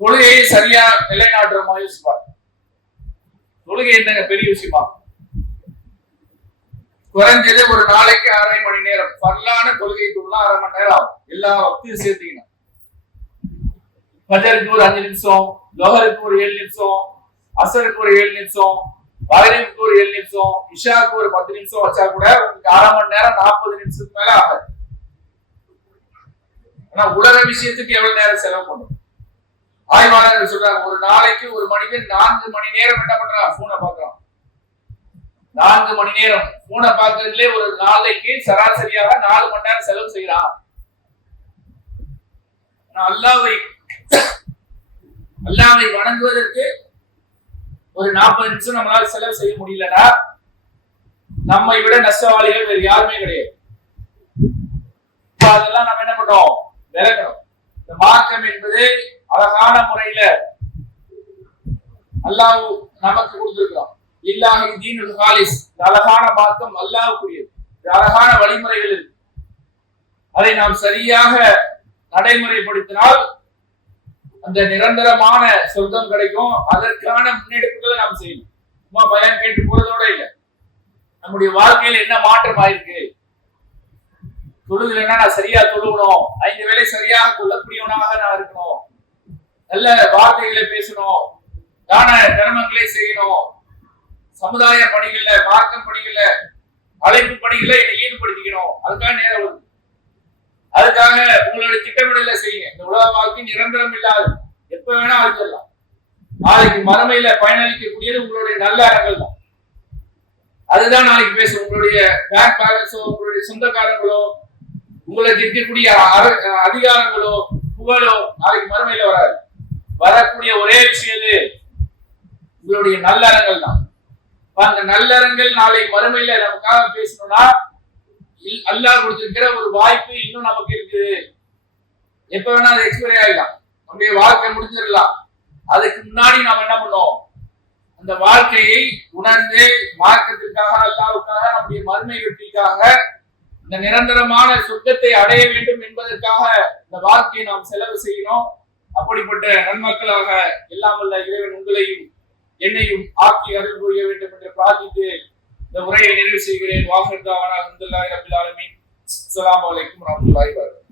தொழுகையை சரியா நிலைநாட்டுறோமா? யோசிச்சு பாருங்க. தொழுகை என்னங்க பெரிய விஷயமா? குறைஞ்சது ஒரு நாளைக்கு 1/2 மணி நேரம் பரலான தொழுகை தொழுனா 1/2 மணி நேரம் ஆகும். எல்லா வக்தையும் சேர்த்தீங்கன்னா ஃபஜருக்கு ஒரு 5 நிமிஷம், லோஹருக்கு ஒரு 7 நிமிஷம், அசருக்கு ஒரு 7 நிமிஷம், மக்ரிபுக்கு ஒரு 7 நிமிஷம், இஷாக்கு ஒரு 10 நிமிஷம் வச்சா கூட உங்களுக்கு 1/2 மணி நேரம் 40 நிமிஷத்துக்கு மேல ஆகாது. ஆனா உலக விஷயத்துக்கு எவ்வளவு நேரம் செலவு பண்ணும்? ஆய்வாளர்கள் சொல்றாங்க ஒரு நாளைக்கு ஒரு மனிதன் 4 மணி நேரம் என்ன பண்றான்? போனை பாக்குறான். 4 மணி நேரம் போனை பார்க்கறதுலே ஒரு நாளைக்கு சராசரியாக 4 மணி நேரம் செலவு செய்யறான். அல்லாஹ்வை வணங்குவதற்கு ஒரு 40 நிமிஷம் நம்மளால செலவு செய்ய முடியலன்னா நம்மை விட நஷ்டவாளிகள் வேறு யாருமே கிடையாது. அதெல்லாம் நம்ம என்ன பண்றோம்? விலகணும். இந்த மார்க்கம் என்பது அழகான முறையில அல்லாஹ் நமக்கு கொடுத்திருக்கிறோம். இல்லாஹி தீனுல் ஹாலிஸ், அழகான மார்க்கம் அல்லாஹ்வுக்குரியது. அழகான வழிமுறைகள் இருக்கு. அதை நாம் சரியாக நடைமுறைப்படுத்தினால் அந்த நிரந்தரமான சொர்க்கம் கிடைக்கும். அதற்கான முன்னெடுப்புகளை நாம் செய்யணும். சும்மா பயம் கேட்டு போறதோட இல்லை, நம்முடைய வாழ்க்கையில் என்ன மாற்றம் ஆயிருக்கு. தொழுதுலன்னா நான் சரியா தொழுகணும், 5 வேளை சரியாக கொள்ளக்கூடியவனாக நான் இருக்கணும், நல்ல வார்த்தைகளை பேசணும், தான தர்மங்களை செய்யணும், சமுதாய பணிகள்ல மார்க்கம் பணிகள்ல அழைப்பு பணிகளை என்னை ஈடுபடுத்திக்கணும். அதுக்காக நேரம் வருது. அதுக்காக உங்களுடைய திட்டமிடல செய்யுங்க. இந்த உலக வாழ்க்கை நிரந்தரம் இல்லாது, எப்ப வேணா அழிச்சிடலாம். நாளைக்கு மறுமையில பயனளிக்கக்கூடியது உங்களுடைய நல்ல அறங்கள் தான். அதுதான் நாளைக்கு பேசும். உங்களுடைய பேங்க் பேலன்ஸோ, உங்களுடைய சொந்தக்காரங்களோ, உங்களுக்கு இருக்கக்கூடிய அதிகாரங்களோ, புகழோ நாளைக்கு மறுமையில வராது. வரக்கூடிய ஒரே விஷயம் உங்களுடைய நல்லறங்கள் தான். அந்த நல்லறங்கள் நாளை மறுமையில நமக்காக பேசணும்னா அல்லாஹ் கொடுத்திருக்கிற ஒரு வாய்ப்பு இன்னும் நமக்கு இருக்கு. எப்ப வேணா அது எக்ஸ்பைரி ஆயிடலாம், நம்முடைய வாழ்க்கை முடிஞ்சிடலாம். அதுக்கு முன்னாடி நாம என்ன பண்ணோம்? அந்த வாழ்க்கையை உணர்ந்து மார்க்கத்திற்காக, அல்லாஹ்வுக்காக, நம்முடைய மறுமை வெற்றிக்காக, இந்த நிரந்தரமான சொர்க்கத்தை அடைய வேண்டும் என்பதற்காக இந்த வாழ்க்கையை நாம் செலவு செய்யணும். அப்படிப்பட்ட நன்மக்களாக எல்லாம் வல்ல இறைவன் உங்களையும் என்னையும் ஆக்கி அருள் புரிய வேண்டும் என்று பிரார்த்தித்து இந்த உரையை நிறைவு செய்கிறேன். வாஹிர் தாவானா அல்ஹம்துலில்லாஹி ரப்பில் ஆலமீன். அஸ்ஸலாமு அலைக்கும் வரஹ்மத்துல்லாஹி வபரகாத்துஹு.